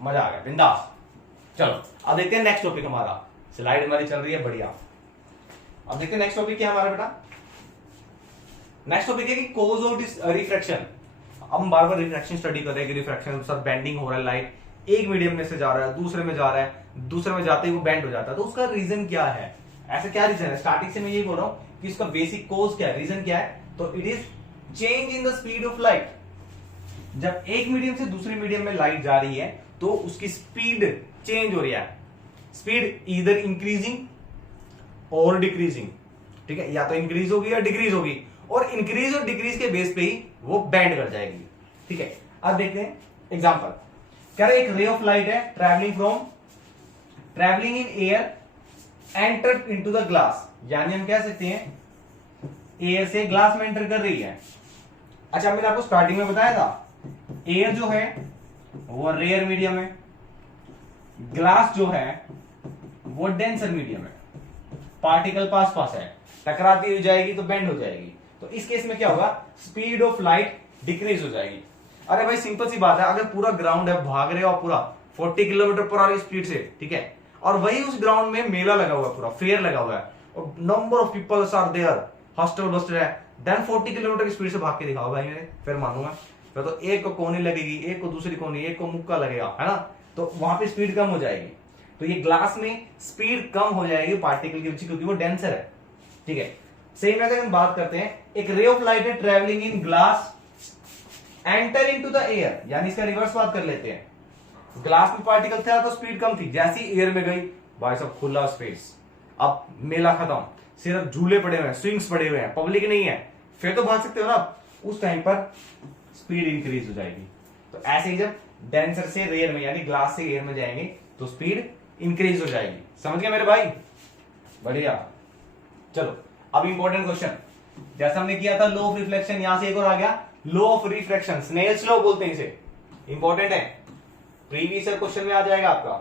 मजा आ गया, बिंदास। चलो अब देखते हैं नेक्स्ट टॉपिक, हमारा स्लाइड हमारी चल रही है बढ़िया। अब देखते हैं नेक्स्ट टॉपिक क्या है हमारा बेटा, नेक्स्ट टॉपिक है कि कोज ऑफ रिफ्रैक्शन। हम बार बार रिफ्रैक्शन स्टडी कर रहे हैं कि रिफ्रैक्शन के साथ बेंडिंग हो रहा है, लाइट एक मीडियम में से जा रहा है दूसरे में जा रहा है, दूसरे में जाते ही वो बेंड हो जाता है, तो उसका रीजन क्या है, ऐसा क्या रीजन है। स्टार्टिंग से मैं यही बोल रहा हूं कि इसका बेसिक कोज क्या है, रीजन क्या है, तो it is change in the speed of light. जब एक मीडियम से दूसरे मीडियम में लाइट जा रही है तो उसकी स्पीड चेंज हो रही है, स्पीड ईदर इंक्रीजिंग और डिक्रीजिंग, ठीक है, या तो इंक्रीज होगी या डिक्रीज होगी, और इंक्रीज और डिक्रीज के बेस पे ही वो बैंड कर जाएगी, ठीक है। अब देखते हैं एग्जांपल। कह रहे एक रे ऑफ लाइट है travelling in air enter into the glass, यानी हम कह सकते हैं एयर से ग्लास में एंटर कर रही है। अच्छा, मैंने आपको स्टार्टिंग में बताया था एयर जो है वो रेयर मीडियम है, ग्लास जो है वो डेंसर मीडियम है, पार्टिकल पास पास है, टकराती हुई जाएगी तो बेंड हो जाएगी। तो इस केस में क्या होगा, स्पीड ऑफ लाइट डिक्रीज हो जाएगी। अरे भाई सिंपल सी बात है, अगर पूरा ग्राउंड है, भाग रहे हो पूरा 40 किलोमीटर पर आवर स्पीड से, ठीक है, और वही उस ग्राउंड में मेला लगा हुआ है, पूरा फेयर लगा हुआ है, और number of peoples are there, hostel buster है, देन 40 किलोमीटर की स्पीड से भाग के दिखाओ भाई मेरे, फिर मानूंगा। फिर तो एक को कोनी लगेगी, एक को दूसरी कोनी, एक को मुक्का लगेगा, है ना, तो वहां पे स्पीड कम हो जाएगी। तो ये ग्लास में स्पीड कम हो जाएगी पार्टिकल की वजह से, क्योंकि वो डेंसर है, ठीक है। सेम ऐसे हम बात करते हैं, एक रे ऑफ लाइट है travelling in glass enter into the air, यानी इसका रिवर्स बात कर लेते हैं। ग्लास में पार्टिकल था तो स्पीड कम थी, जैसी एयर में गई भाई सब खुला स्पेस, अब मेला खत्म, सिर्फ झूले पड़े हुए हैं, स्विंग्स पड़े हुए हैं, पब्लिक नहीं है, फिर तो भाग सकते हो ना, उस टाइम पर स्पीड इंक्रीज हो जाएगी। तो ऐसे ही जब डेंसर से रेयर में यानी ग्लास से एयर में जाएंगे तो स्पीड इंक्रीज हो जाएगी। समझ गए मेरे भाई, बढ़िया। चलो अब इंपॉर्टेंट क्वेश्चन, जैसा हमने किया था लो ऑफ रिफ्लेक्शन, यहां से एक और आ गया लो ऑफ रिफ्रैक्शन, स्नेल्स लॉ बोलते हैं इसे, इंपॉर्टेंट है, प्रीवियस ईयर क्वेश्चन में आ जाएगा आपका।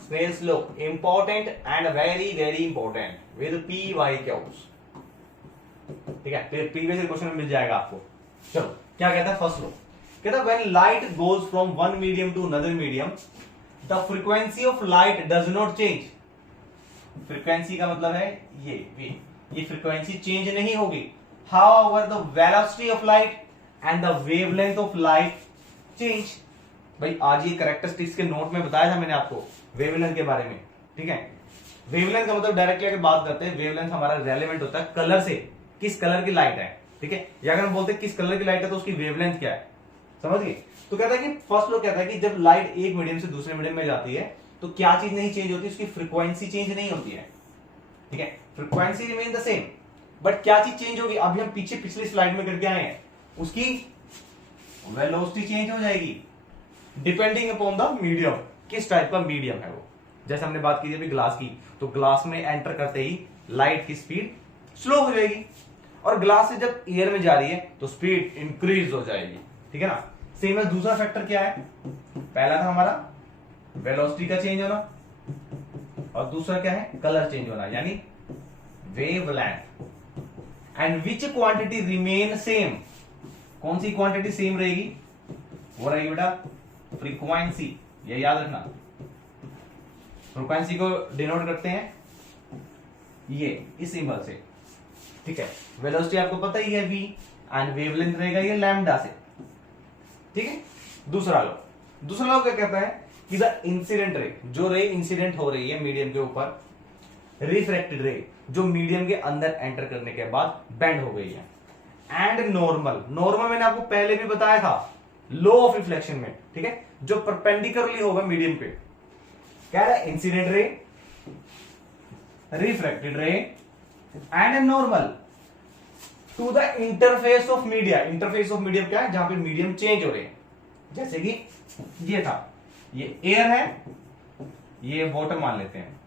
Snell's law important and very very important with P Y Qs, ठीक है, प्रीवियस ईयर क्वेश्चन में मिल जाएगा आपको। चलो क्या कहता है फर्स्ट लॉ, कहता है when light goes from one medium to another medium the frequency of light does not change. Frequency का मतलब है ये फ्रीक्वेंसी चेंज नहीं होगी, however the velocity of light and the wavelength of light change. भाई आज ये कैरेक्टरिस्टिक्स के नोट में बताया था मैंने आपको वेवलेंथ के बारे में, ठीक है। वेवलेंथ का मतलब डायरेक्टली अगर बात करते हैं, वेवलेंथ हमारा रेलेवेंट होता है कलर से, किस कलर की लाइट है, ठीक है, या अगर हम बोलते हैं किस कलर की लाइट है तो उसकी वेवलेंथ क्या है, समझ गए। तो कहता है कि फर्स्ट लॉ कहता है कि जब लाइट एक मीडियम से दूसरे मीडियम में जाती है तो क्या चीज नहीं चेंज होती, उसकी फ्रीक्वेंसी चेंज नहीं होती है, ठीक है, frequency remain the same, but क्या चीज चेंज होगी, अभी हम पीछे पिछली स्लाइड में करके आए हैं, उसकी वेलोसिटी चेंज हो जाएगी डिपेंडिंग अपॉन द मीडियम, किस टाइप का मीडियम है वो। जैसे हमने बात की थी अभी ग्लास की, तो ग्लास में एंटर करते ही लाइट की स्पीड स्लो हो जाएगी, और ग्लास से जब एयर में जा रही है तो स्पीड इंक्रीज हो जाएगी, ठीक है ना। सेम है, दूसरा फैक्टर क्या है, पहला था हमारा वेलोसिटी का चेंज होना, और दूसरा क्या है, कलर चेंज होना, यानी wavelength. And which quantity remain same, कौन सी क्वांटिटी सेम रहेगी, वो रहेगी बेटा फ्रीक्वेंसी, ये याद रखना। फ्रीक्वेंसी को डिनोट करते हैं ये इस सिंबल से, ठीक है। वेलोसिटी आपको पता ही है v, एंड वेवलेंथ रहेगा ये लैम्डा से, ठीक है। दूसरा लॉ क्या कहता है कि द इंसिडेंट रे, जो रे इंसिडेंट हो रही है मीडियम के ऊपर, रिफ्रैक्टेड रे जो मीडियम के अंदर एंटर करने के बाद बेंड हो गई है, एंड नॉर्मल मैंने आपको पहले भी बताया था लॉ ऑफ रिफ्लेक्शन में, ठीक है, जो परपेंडिकुलरली होगा मीडियम पे। क्या है, incident ray, refracted ray and normal to the interface of media. Interface of medium क्या है, जहां पे मीडियम चेंज हो रहे हैं, जैसे कि ये था, ये एयर है, ये वाटर मान लेते हैं,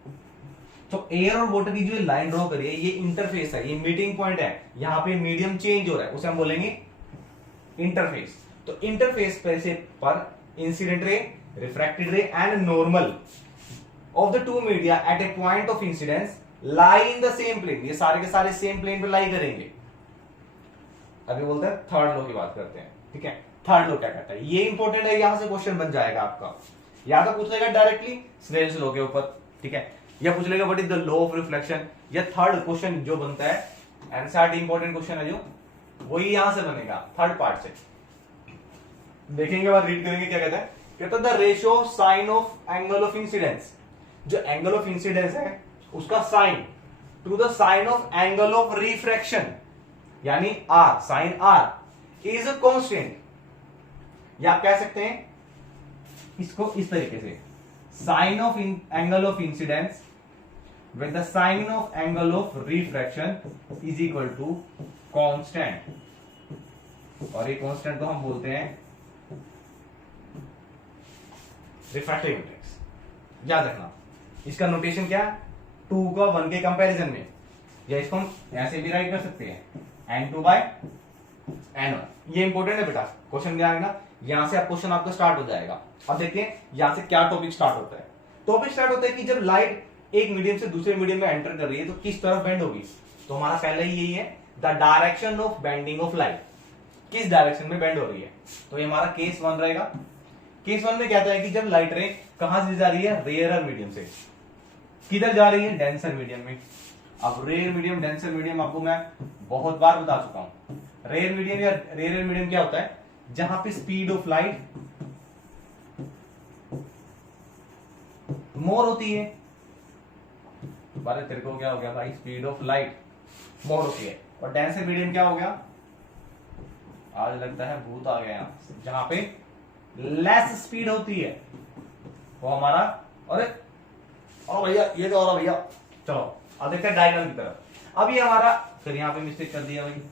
तो एयर और वाटर की जो लाइन ड्रॉ करिए, ये इंटरफेस है, ये मीटिंग पॉइंट है, यहां पे मीडियम चेंज हो रहा है, उसे हम बोलेंगे इंटरफेस। तो इंटरफेस पर incident ray, refracted ray and normal of the two media at a point of incidence lie in the same plane, ये सारे के सारे सेम प्लेन पे लाई करेंगे। अभी बोलते हैं थर्ड लॉ की बात करते हैं, ठीक है। थर्ड लॉ क्या कहता है, ये इंपॉर्टेंट है, यहां से क्वेश्चन बन जाएगा आपका, या तो पूछ लेगा डायरेक्टली स्नेल्स लॉ के ऊपर, ठीक है। या पूछ लेगा what is the law of reflection, या थर्ड क्वेश्चन जो बनता है एनसीईआरटी इंपॉर्टेंट क्वेश्चन है जो, वही यहां से बनेगा थर्ड पार्ट से। देखेंगे बाद रीड करेंगे क्या कहता है, कहता है the ratio of sine of angle of incidence, जो एंगल ऑफ इंसिडेंस है उसका sine to the sine of angle of refraction यानी R, sine R is a constant, या आप कह सकते हैं इसको इस तरीके से, sine of angle of incidence with the sine of angle of refraction is equal to constant, और ये कांस्टेंट को हम बोलते हैं रिफ्रैक्टिव इंडेक्स। याद रखना इसका नोटेशन क्या, 2 का 1 के कंपैरिजन में, या इसको हम ऐसे भी राइट कर सकते हैं n2/n1। ये इंपॉर्टेंट है बेटा, क्वेश्चन ध्यान रखना, यहां से आप क्वेश्चन आपका स्टार्ट हो जाएगा। अब देखते हैं यहां से क्या टॉपिक स्टार्ट होता है। टॉपिक स्टार्ट होता है कि जब लाइट एक मीडियम से दूसरे मीडियम में एंटर कर रही है तो किस तरफ बेंड होगी। तो हमारा पहला ही यही है, the direction of bending of light, किस डायरेक्शन में बेंड हो रही है। तो ये हमारा केस 1 रहेगा। केस 1 में कहता है कि जब लाइट रे कहां से जा रही है, रेयर मीडियम से, किधर जा रही है, डेंसर मीडियम में। अब रेयर मीडियम डेंसर मीडियम आपको मैं बहुत बार बता चुका हूं। रेयर मीडियम या रेयर मीडियम क्या होता है, जहां पे स्पीड ऑफ लाइट मोर होती है। बारे तेरे को क्या हो गया भाई, स्पीड ऑफ लाइट मोर होती है। और डेंसर मीडियम क्या हो गया, आज लगता है भूत आ गया यहाँ, जहां पे लेस स्पीड होती है वो हमारा, अरे और भैया ये तो, और भैया चलो अब देखते हैं डायग्राम की तरफ। अब ये हमारा, फिर यहाँ पे मिस्टेक कर दिया भाई,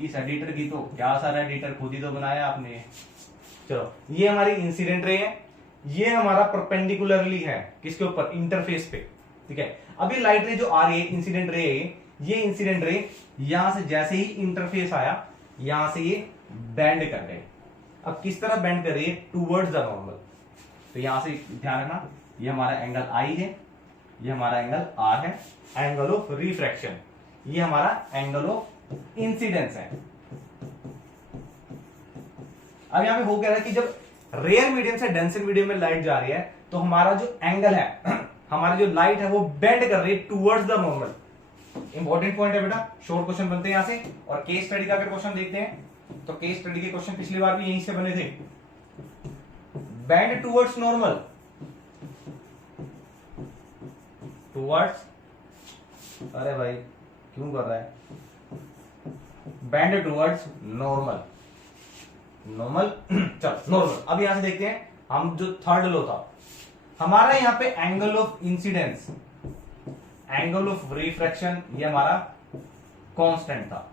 इस एडिटर की तो क्या सारा एडिटर खुद ही तो बनाया आपने। चलो ये हमारी इंसिडेंट रे है, ये हमारा परपेंडिकुलरली है किसके ऊपर, इंटरफेस पे, ठीक है। अभी लाइट रे जो आ रही है, इंसिडेंट रे है, ये इंसिडेंट रे यहां से जैसे ही इंटरफेस आया, यहां से ये बेंड कर गए। अब किस तरह बेंड कर रही है, टूवर्ड्स द नॉर्मल। तो यहां से ध्यान रखना, ये हमारा एंगल आई है, ये हमारा एंगल आर है, एंगल ऑफ रिफ्रैक्शन, ये हमारा एंगल ऑफ इंसिडेंस है। अब यहां पे हो क्या रहा है कि जब रेयर मीडियम से डेंसर मीडियम में लाइट जा रही है तो हमारा जो एंगल है हमारी जो लाइट है वो बेंड कर रही है towards the normal. Important point है बेटा, शॉर्ट क्वेश्चन बनते हैं यहां से। और केस स्टडी का अगर क्वेश्चन देखते हैं तो केस स्टडी के क्वेश्चन पिछली बार भी यहीं से बने थे, बेंड टूवर्ड्स नॉर्मल, टूवर्ड्स, अरे भाई क्यों कर रहा है, बेंड टूवर्ड्स नॉर्मल, नॉर्मल चल नॉर्मल। अब यहां से देखते हैं हम, जो थर्ड लो था हमारा, यहाँ पे angle of incidence, angle of refraction, ये हमारा कांस्टेंट था,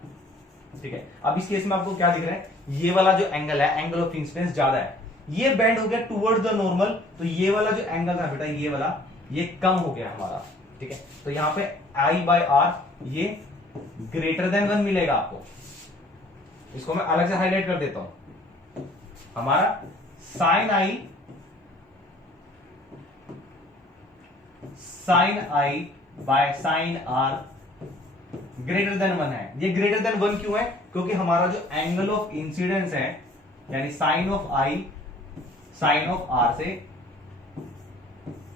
ठीक है। अब इस केस में आपको क्या दिख रहा है, ये वाला जो एंगल है, एंगल ऑफ इंसिडेंस ज्यादा है, ये बेंड हो गया टुवर्ड्स द नॉर्मल, तो ये वाला जो एंगल था बेटा, ये वाला ये कम हो गया हमारा, ठीक है। तो यहाँ पे I/R ये ग्रेटर देन 1 मिलेगा आपको। इसको मैं अलग से हाईलाइट कर देता हूं, हमारा sine I by sine R greater than 1 है। ये ग्रेटर देन 1 क्यों है, क्योंकि हमारा जो एंगल ऑफ इंसिडेंस है यानी sine of I sine of R से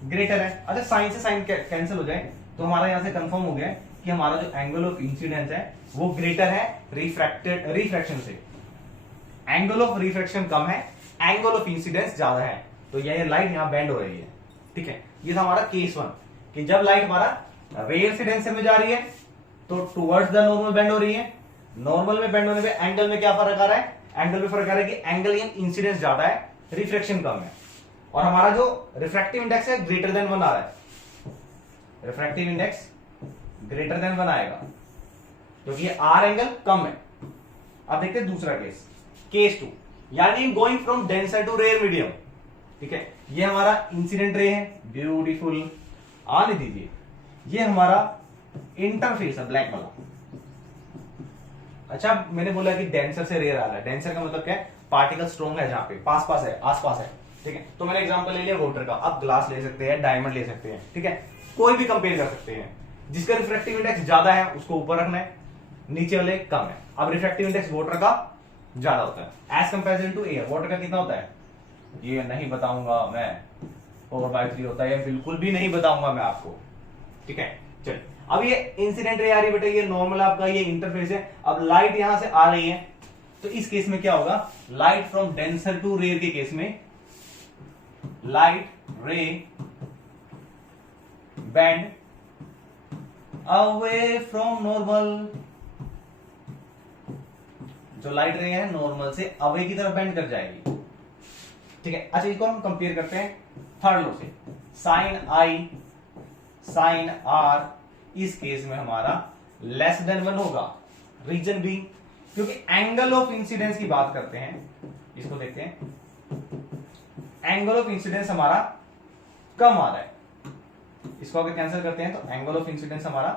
ग्रेटर है। अच्छा साइन से साइन कैंसिल हो जाए तो हमारा यहां से कंफर्म हो गया कि हमारा जो एंगल ऑफ इंसिडेंस है वो ग्रेटर है रिफ्रैक्शन से। एंगल ऑफ रिफ्रैक्शन कम है, एंगल ऑफ इंसिडेंस ज्यादा है, तो ये लाइट यहां बेंड हो रही है, ठीक है। ये था हमारा केस 1 कि जब लाइट हमारा रेयर से डेंसर में जा रही है तो टुवर्ड्स द नॉर्मल बेंड हो रही है। नॉर्मल में बेंड होने पे एंगल में क्या फर्क आ रहा है, एंगल में फर्क आ रहा है कि एंगल इन इंसिडेंस ज्यादा है, रिफ्रैक्शन कम है। और हमारा जो रिफ्रैक्टिव इंडेक्स है ग्रेटर देन 1 आ रहा है, रिफ्रैक्टिव इंडेक्स ग्रेटर देन 1 आएगा क्योंकि ये आर एंगल कम है। अब देखते हैं दूसरा केस, केस 2, यानी going from denser to rare medium, ठीक है। ये हमारा इंसिडेंट रे है, ब्यूटीफुल, आने दीजिए। ये हमारा इंटरफेस है ब्लैक वाला। अच्छा मैंने बोला कि डेंसर से रेयर आ रहा है, डेंसर का मतलब क्या है, पार्टिकल स्ट्रॉन्ग है, जहां पे पास पास है, आस पास है, ठीक है। तो मैंने एग्जांपल ले लिया वाटर का, आप ग्लास ले सकते हैं, डायमंड ले सकते हैं, ठीक है, कोई भी कंपेयर कर सकते हैं। जिसका रिफ्रैक्टिव इंडेक्स ज्यादा है उसको ऊपर रखना है, नीचे वाले कम है। अब रिफ्रैक्टिव इंडेक्स वाटर का ज्यादा होता है as comparison to air. Water का कितना होता है ये नहीं बताऊंगा मैं, 4/3 होता है, बिल्कुल भी नहीं बताऊंगा मैं आपको, ठीक है, चलिए अब ये इंसिडेंट रे आ रही बेटा, ये नॉर्मल आपका ये इंटरफेस है। अब लाइट यहां से आ रही है, तो इस केस में क्या होगा, light from denser to rare के केस में light ray bend away from normal, जो लाइट रे है नॉर्मल से अवे की तरफ बेंड कर जाएगी, ठीक है। अच्छा इसको हम कंपेयर करते हैं थर्ड लॉ से, साइन आई साइन आर, इस केस में हमारा लेस देन 1 होगा, रीजन बी क्योंकि एंगल ऑफ इंसिडेंस की बात करते हैं, इसको देखते हैं, एंगल ऑफ इंसिडेंस हमारा कम आ रहा है, इसको अगर कैंसिल करते हैं तो एंगल ऑफ इंसिडेंस हमारा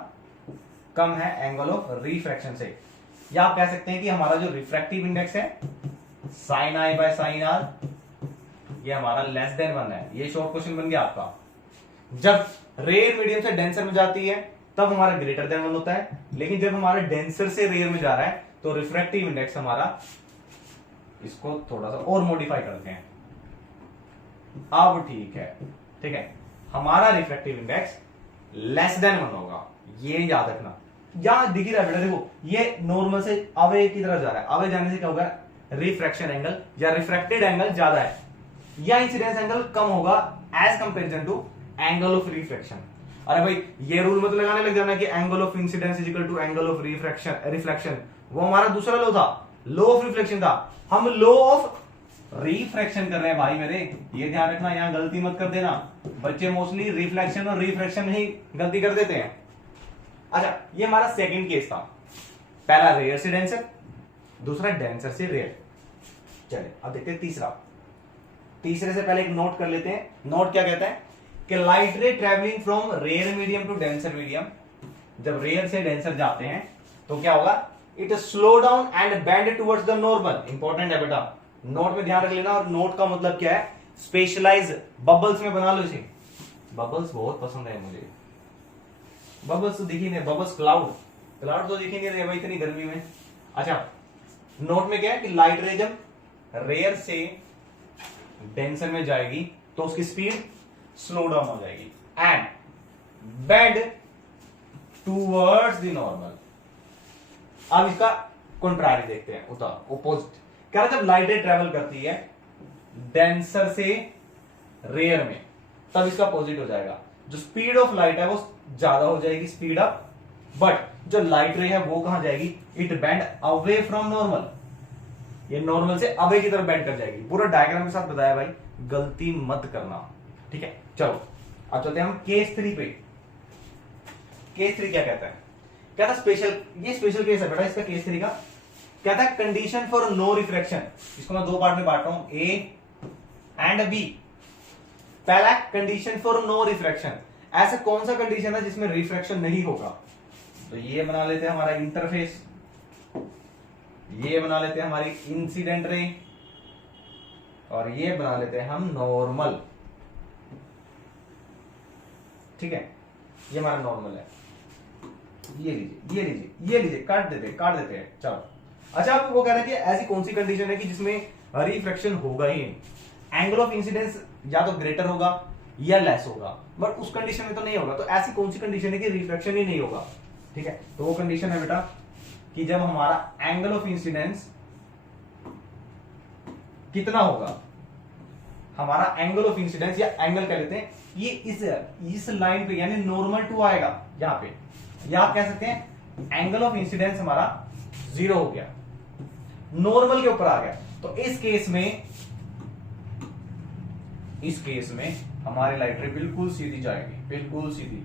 कम है एंगल ऑफ रिफ्रैक्शन से, या आप कह सकते हैं कि हमारा जो रिफ्रैक्टिव इंडेक्स है sine I by sine R, ये हमारा लेस देन 1 है। ये शॉर्ट क्वेश्चन बन गया आपका। जब रेयर मीडियम से डेंसर में जाती है तब हमारा ग्रेटर देन 1 होता है, लेकिन जब हमारा डेंसर से रेयर में जा रहा है तो रिफ्रैक्टिव इंडेक्स हमारा, इसको थोड़ा सा और मॉडिफाई करते हैं, अब ठीक है, हमारा रिफ्रैक्टिव इंडेक्स लेस देन 1 होगा, ये याद रखना। यहां दिख रहा है बेटा, देखो ये नॉर्मल से अवे की तरफ जा रहा है, अवे जाने से क्या होगा, रिफ्रैक्शन एंगल या रिफ्रैक्टेड एंगल ज्यादा है, या इंसिडेंस एंगल कम होगा as comparison to angle of refraction. अरे भाई ये रूल मत लगाने लग जाना कि angle of incidence is equal to angle of refraction, वो हमारा दूसरा लॉ था, लॉ ऑफ रिफ्लेक्शन था, हम लॉ ऑफ रिफ्रैक्शन कर रहे हैं भाई मेरे, ये ध्यान रखना, यहां गलती मत कर देना, बच्चे मोस्टली रिफ्लेक्शन और रिफ्रैक्शन ही गलती कर देते हैं। अच्छा ये हमारा सेकंड केस था, पहला रेयर से डेंसर, दूसरा डेंसर से रेयर। चलिए अब देखते हैं तीसरा, तीसरे से पहले एक नोट कर लेते हैं। नोट क्या कहता है कि light ray travelling from rare medium to denser medium, जब रेयर से डेंसर जाते हैं तो क्या होगा, it slow down and bend towards the normal. Important है बेटा, नोट में ध्यान रख लेना, और नोट का मतलब क्या है, स्पेशलाइज बबल्स में बना लो इसे, बबल्स बहुत पसंद है मुझे, बबल्स तो दिखी नहीं, बबल्स क्लाउड, क्लाउड तो दिखी नहीं रहे भाई इतनी गर्मी में। अच्छा नोट में क्या है कि लाइट रे जब रेयर से डेंसर में जाएगी तो उसकी स्पीड स्लो डाउन हो जाएगी and bend towards the normal. अब इसका कॉन्ट्रारी देखते हैं, ऑपोजिट क्या, जब लाइट रे ट्रेवल करती है डेंसर से रेयर में तब इसका अपोजिट हो जाएगा, जो स्पीड ऑफ लाइट है वो ज्यादा हो जाएगी, स्पीड अप, बट जो लाइट रे है वो कहां जाएगी, it bend away from normal, ये नॉर्मल से अवे की तरफ बेंड कर जाएगी। पूरा डायग्राम के साथ बताया भाई, गलती मत करना, ठीक है। चलो अब चलते हैं हम केस 3 पे। केस 3 क्या कहता है, कहता स्पेशल, ये स्पेशल केस है बेटा इसका, केस 3 का कहता है कंडीशन फॉर नो रिफ्रैक्शन। इसको मैं दो पार्ट में बांट रहा हूं, ए एंड बी। पहला कंडीशन फॉर नो रिफ्रैक्शन, ऐसा कौन सा कंडीशन है जिसमें रिफ्रैक्शन नहीं होगा, तो ये बना लेते हैं हमारा इंटरफेस, ये बना लेते हैं हमारी इंसिडेंट रे, और ये बना लेते हैं हम नॉर्मल, ठीक है, ये हमारा नॉर्मल है, ये लीजिए ये लीजिए ये लीजिए, काट देते हैं। चलो अच्छा अब वो कह रहे हैं कि ऐसी कौन सी कंडीशन है कि जिसमें रिफ्रैक्शन होगा ही नहीं, एंगल ऑफ इंसिडेंस या तो ग्रेटर होगा या लेस होगा, बट उस कंडीशन में तो नहीं होगा, तो ऐसी कौन सी कंडीशन है कि रिफ्रैक्शन ही नहीं होगा, ठीक है। तो वो कंडीशन है बेटा कि जब हमारा एंगल ऑफ इंसिडेंस कितना होगा, हमारा एंगल ऑफ इंसिडेंस या एंगल कह लेते हैं, ये इस लाइन पे यानी नॉर्मल टू आएगा यहां पे, या आप कह सकते हैं एंगल ऑफ इंसिडेंस हमारा 0 हो गया, नॉर्मल के ऊपर आ गया, तो इस केस में हमारी लाइट रे बिल्कुल सीधी जाएगी, बिल्कुल सीधी,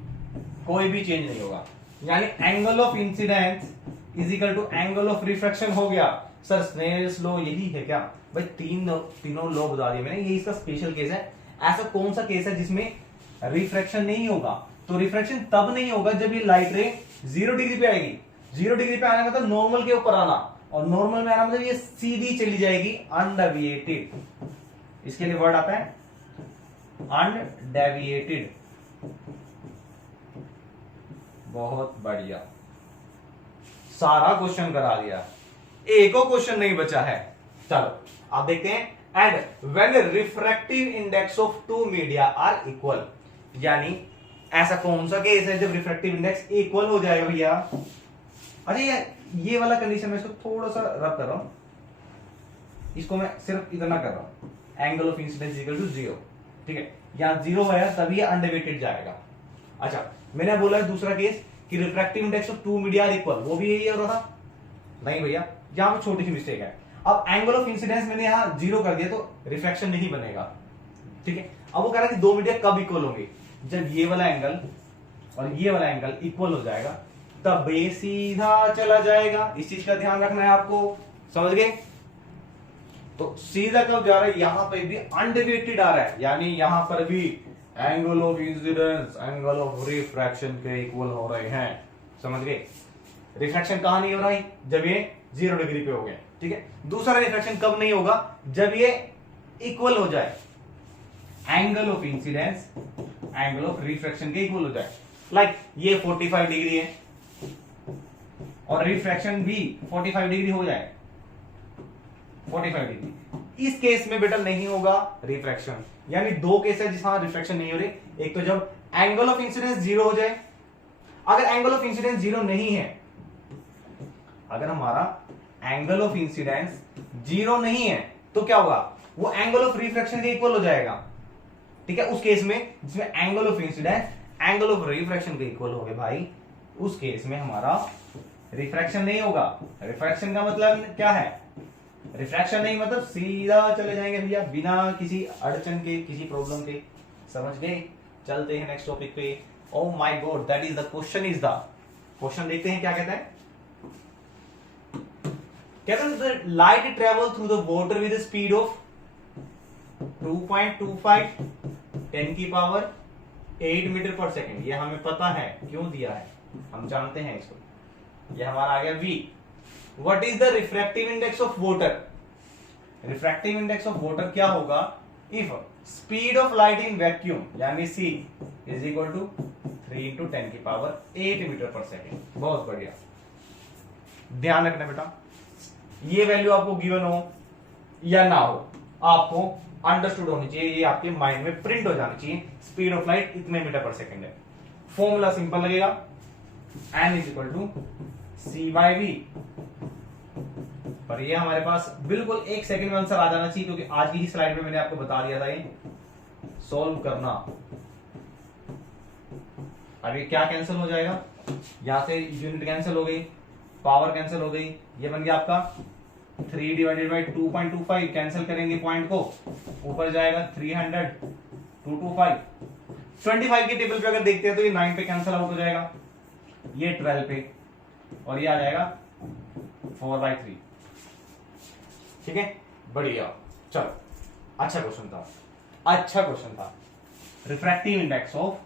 कोई भी चेंज नहीं होगा, यानी angle of incidence is equal to angle of refraction हो गया। सर स्नेल्स लॉ यही है क्या भाई, तीनों लॉ बता दिए मैंने, ये इसका स्पेशल केस है। ऐसा कौन सा केस है जिसमें रिफ्रैक्शन नहीं होगा, तो रिफ्रैक्शन तब नहीं होगा जब ये लाइट रे 0 डिग्री पे आएगी, 0 डिग्री पे आने मतलब नॉर्मल के ऊपर आना, और नॉर्मल में आना मतलब ये सीधी चली जाएगी अनडेविएटेड, इसके लिए वर्ड आता है अनडेविएटेड। बहुत बढ़िया, सारा क्वेश्चन करा दिया, एक और क्वेश्चन नहीं बचा है। चलो आप देखते हैं, and when refractive index of two media are equal, यानी ऐसा कौन सा केस है जब रिफ्रैक्टिव इंडेक्स इक्वल हो जाएगा भैया? अच्छा ये वाला कंडीशन में इसको थोड़ा सा रब कर रहा हूं, इसको मैं सिर्फ इतना कर रहा हूं, angle of incidence equal to 0, ठीक है, यहां 0 है तभी अनडेविएटेड जाएगा। अच्छा मैंने बोला है दूसरा केस कि refractive index of 2 media are equal, वो भी यही हो रहा था? नहीं भैया, यहां पे छोटी सी मिस्टेक है। अब एंगल ऑफ इंसिडेंस मैंने यहां 0 कर दिया तो रिफ्रैक्शन नहीं बनेगा, ठीक है। अब वो कह रहा है कि 2 मीडिया कब इक्वल होंगे? जब ये वाला एंगल और ये वाला एंगल इक्वल हो जाएगा तब ये सीधा चला जाएगा। इस चीज का ध्यान रखना है आपको, समझ गए? तो सीधा कब जा रहा है? यहां पे भी अनडेविएटेड आ रहा है, यानी यहां पर भी angle of incidence angle of refraction के इक्वल हो रहे हैं, समझ गए? रिफ्रैक्शन कहां नहीं हो रहा है? जब ये 0 डिग्री पे हो गए, ठीक है। दूसरा रिफ्रैक्शन कब नहीं होगा? जब ये इक्वल हो जाए, angle of incidence angle of refraction के इक्वल हो जाए। लाइक ये 45 डिग्री है और रिफ्रैक्शन भी 45 डिग्री हो जाए, 45 डिग्री। इस केस में बेटा नहीं होगा रिफ्रैक्शन, यानी दो केस है जिसमें रिफ्रैक्शन नहीं हो रही। एक तो जब एंगल ऑफ इंसिडेंस 0 हो जाए, अगर एंगल ऑफ इंसिडेंस 0 नहीं है, अगर हमारा एंगल ऑफ इंसिडेंस 0 नहीं है तो क्या होगा? वो एंगल ऑफ रिफ्रैक्शन के इक्वल हो जाएगा, ठीक है। उस केस में जिसमें angle of incidence angle of refraction के इक्वल हो गए भाई, उस केस में हमारा रिफ्रैक्शन नहीं होगा। रिफ्रैक्शन का मतलब क्या है? रिफ्रैक्शन नहीं मतलब सीधा चले जाएंगे भैया बिना किसी अड़चन के, किसी प्रॉब्लम के, समझ गए? चलते हैं नेक्स्ट टॉपिक पे। Oh my God, that is the question, is the question. देखते हैं क्या कहता है। कहता है light travel through the water with speed of 2.25 10 की पावर 8 मीटर पर सेकेंड। ये हमें पता है, क्यों दिया है हम जानते हैं इसको। ये हमारा आ गया V। What is the refractive index of water? Refractive index of water क्या होगा? If speed of light in vacuum यानी C is equal to 3 into 10 की पावर 8 मीटर पर सेकेंड। बहुत बढ़िया, ध्यान रखना बेटा, ये वैल्यू आपको गिवन हो या ना हो, आपको अंडरस्टूड होनी चाहिए, ये आपके माइंड में प्रिंट हो जानी चाहिए। स्पीड ऑफ लाइट इतने मीटर पर सेकेंड है। फॉर्मूला सिंपल लगेगा, n is equal to C by V. पर ये हमारे पास बिल्कुल 1 सेकंड में आंसर आ जाना चाहिए, क्योंकि आज की ही स्लाइड में मैंने आपको बता दिया था ये सॉल्व करना। अब ये क्या कैंसिल हो जाएगा? यहां से यूनिट कैंसिल हो गई, पावर कैंसिल हो गई, ये बन गया आपका 3 डिवाइडेड बाई 2.25। कैंसिल करेंगे पॉइंट को, ऊपर जाएगा 300 225। 25 की टेबल पे अगर देखते हैं तो ये 9 पे कैंसिल आउट हो जाएगा, ये 12 पे, और ये आ जाएगा 4/3। ठीक है, बढ़िया। चलो, अच्छा क्वेश्चन था, अच्छा क्वेश्चन था। रिफ्रैक्टिव इंडेक्स ऑफ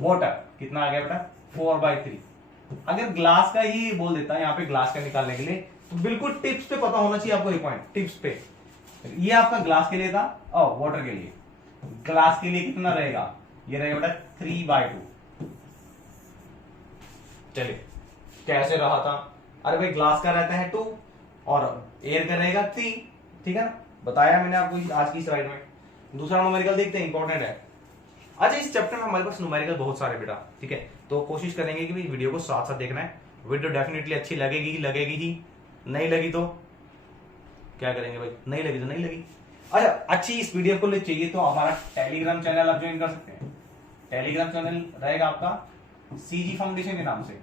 वाटर कितना आ गया बेटा? 4/3। अगर ग्लास का ही बोल देता है यहाँ पे ग्लास का निकालने के लिए, तो बिल्कुल टिप्स पे पता होना चाहिए आपको ये पॉइंट, टिप्स पे। ये आपका ग्लास के लिए था और वाटर के लिए। ग्लास के लिए कितना रहेगा? ये रहेगा बेटा 3/2। चलिए, कैसे रहा था? अरे भाई ग्लास का रहता है 2 और एयर का रहेगा 3, ठीक है ना, बताया मैंने आपको आज की स्लाइड में। दूसरा न्यूमेरिकल देखते हैं, इंपॉर्टेंट है। अच्छा, इस चैप्टर में हमारे पास न्यूमेरिकल बहुत सारे बेटा, ठीक है, तो कोशिश करेंगे कि वीडियो को साथ साथ देखना है। वीडियो डेफिनेटली अच्छी लगेगी ही, नहीं लगी तो क्या करेंगे भाई? नहीं लगी तो नहीं लगी। अच्छा, अच्छी इस वीडियो को चाहिए तो हमारा टेलीग्राम चैनल आप ज्वाइन कर सकते हैं। टेलीग्राम चैनल रहेगा आपका सीजी फाउंडेशन के नाम से,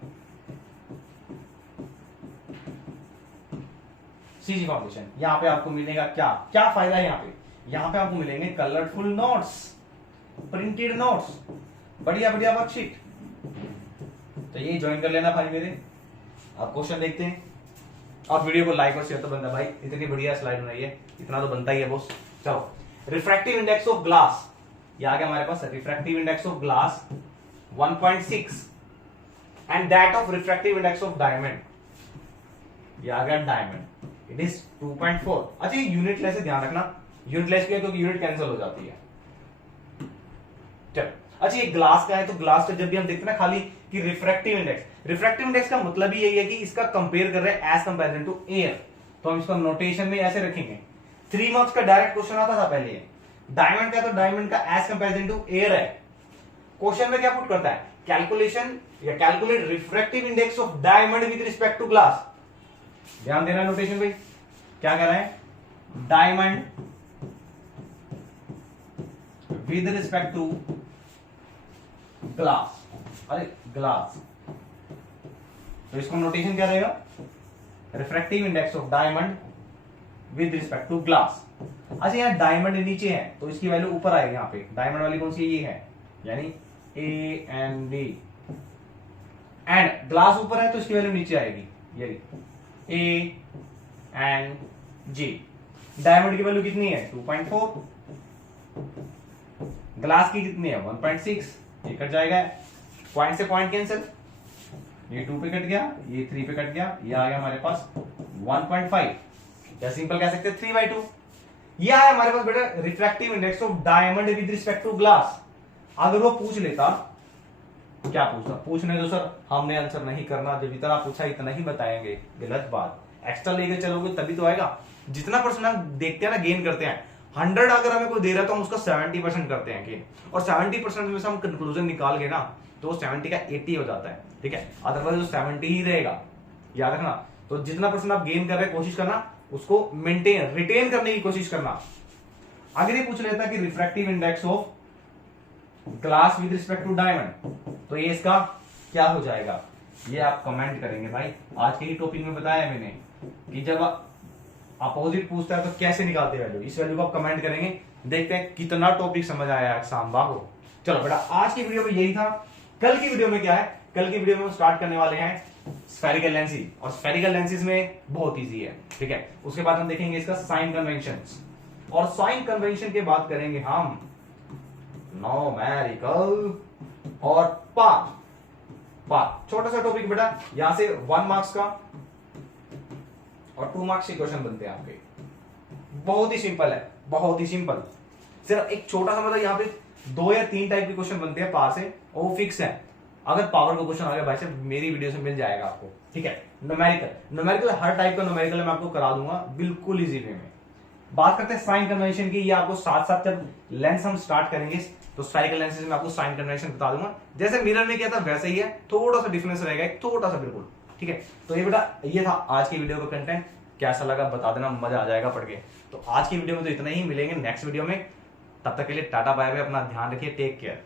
सीजी फाउंडेशन। यहाँ पे आपको मिलेगा क्या क्या फायदा है? यहाँ पे आपको मिलेंगे कलरफुल नोट्स, प्रिंटेड नोट्स, बढ़िया बढ़िया वर्कशीट। तो ये ज्वाइन कर लेना भाई मेरे। आप क्वेश्चन देखते हैं, आप वीडियो को लाइक और शेयर तो बनता भाई, इतनी बढ़िया स्लाइड बनाई है, इतना तो बनता ही है बॉस। चलो, रिफ्रैक्टिव इंडेक्स ऑफ ग्लास, ये आ गया हमारे पास। Refractive index of glass 1.6 and that of refractive index of diamond, ये आ गया डायमंड, इट इज 2.4। अच्छा, ये यूनिट लेस से ध्यान रखना, यूनिट लेस क्यों? क्योंकि यूनिट कैंसिल हो जाती है। चलो, अच्छा, ये ग्लास का है, तो ग्लास का जब भी हम देखते हैं ना खाली कि रिफ्रैक्टिव इंडेक्स का मतलब ही यही है कि इसका कंपेयर कर रहे हैं एज कंपैरिजन टू एयर, तो हम इसको नोटेशन में ऐसे रखेंगे। 3 मार्क्स का डायरेक्ट क्वेश्चन आता था पहले। डायमंड का, तो डायमंड का एज कंपैरिजन टू एयर है, क्वेश्चन में क्या पुट करता है, कैलकुलेशन या calculate refractive index of diamond with respect to glass. ध्यान देना नोटेशन भाई, क्या कर रहे हैं, diamond with respect to glass, अरे ग्लास, तो इसको नोटेशन क्या रहेगा, refractive index of diamond with respect to glass. अच्छा यहाँ डायमंड नीचे है तो इसकी वैल्यू ऊपर आएगी, यहाँ पे डायमंड वाली कौन सी ये है, यानी A and B, and glass ऊपर है तो इसकी वैल्यू नीचे आएगी, ये ए एंड जी। डायमंड की वैल्यू कितनी है 2.4, ग्लास की कितनी है 1.6, ये कट जाएगा, पॉइंट से पॉइंट कैंसिल, ये 2 पे कट गया, ये 3 पे कट गया, ये आ गया हमारे पास 1.5, या सिंपल कह सकते हैं 3/2। ये है हमारे पास बेटा refractive index of diamond with respect to glass. अगर वो पूछ लेता, क्या पूछता, पूछने दो सर, हमने आंसर नहीं करना, जब इतना पूछा इतना ही बताएंगे, गलत बात, एक्स्ट्रा लेके चलोगे तभी तो आएगा। जितना परसेंट हम देखते हैं ना गेन करते हैं, 100 अगर हमें कोई दे रहा है तो हम उसका 70% करते हैं गेन, और 70% में से हम कंक्लूजन निकाल गए ना तो 70 का 80 हो जाता है, ठीक है, अदरवाइज 70 ही रहेगा, याद रखना। तो जितना परसेंट आप गेन कर रहे हैं कोशिश करना उसको मेंटेन रिटेन करने की कोशिश करना। अगर ये पूछ लेता कि refractive index of glass with respect to diamond, तो ये इसका क्या हो जाएगा, ये आप कमेंट करेंगे भाई। आज के ही टॉपिक में बताया मैंने कि जब अपोजिट पूछता है तो कैसे निकालते हैं वैल्यू, इस वैल्यू को आप कमेंट करेंगे, देखते हैं कितना टॉपिक समझ आया एग्जाम को। चलो बेटा आज की वीडियो में यही था। कल की वीडियो में क्या है, कल की वीडियो में हम स्टार्ट करने वाले हैं स्फेरिकल लेंसेज, और स्फेरिकल लेंसेज में बहुत इजी है, ठीक है। उसके बाद हम देखेंगे इसका साइन कन्वेंशन, और साइन कन्वेंशन के बाद करेंगे हम न्यूमेरिकल और पाथ। छोटा सा टॉपिक बेटा, यहां से 1 मार्क्स का और 2 मार्क्स के क्वेश्चन बनते हैं आपके, बहुत ही सिंपल है, बहुत ही सिंपल। सिर्फ एक छोटा सा मतलब यहाँ पे 2 या 3 टाइप के क्वेश्चन बनते हैं पावर से, और वो फिक्स है। अगर पावर का क्वेश्चन आ गया भाई साहब मेरी वीडियो से मिल जाएगा आपको, ठीक है। न्यूमेरिकल हर टाइप का न्यूमेरिकल मैं आपको करा दूंगा बिल्कुल इजी वे में। बात करते हैं साइन कन्वेंशन की, ये आपको साथ साथ जब लेंस हम स्टार्ट करेंगे तो स्फेरिकल लेंसेज में आपको साइन कन्वेंशन बता दूंगा, जैसे मिरर में किया था वैसे ही है, थोड़ा सा डिफरेंस रहेगा, एक छोटा सा बिल्कुल, ठीक है। तो ये बेटा ये था आज की वीडियो का कंटेंट, कैसा लगा बता देना, मजा आ जाएगा पढ़ के। तो आज की वीडियो में तो इतना ही, मिलेंगे नेक्स्ट वीडियो में, तब तक के लिए टाटा बाय बाय, अपना ध्यान रखिए, टेक केयर।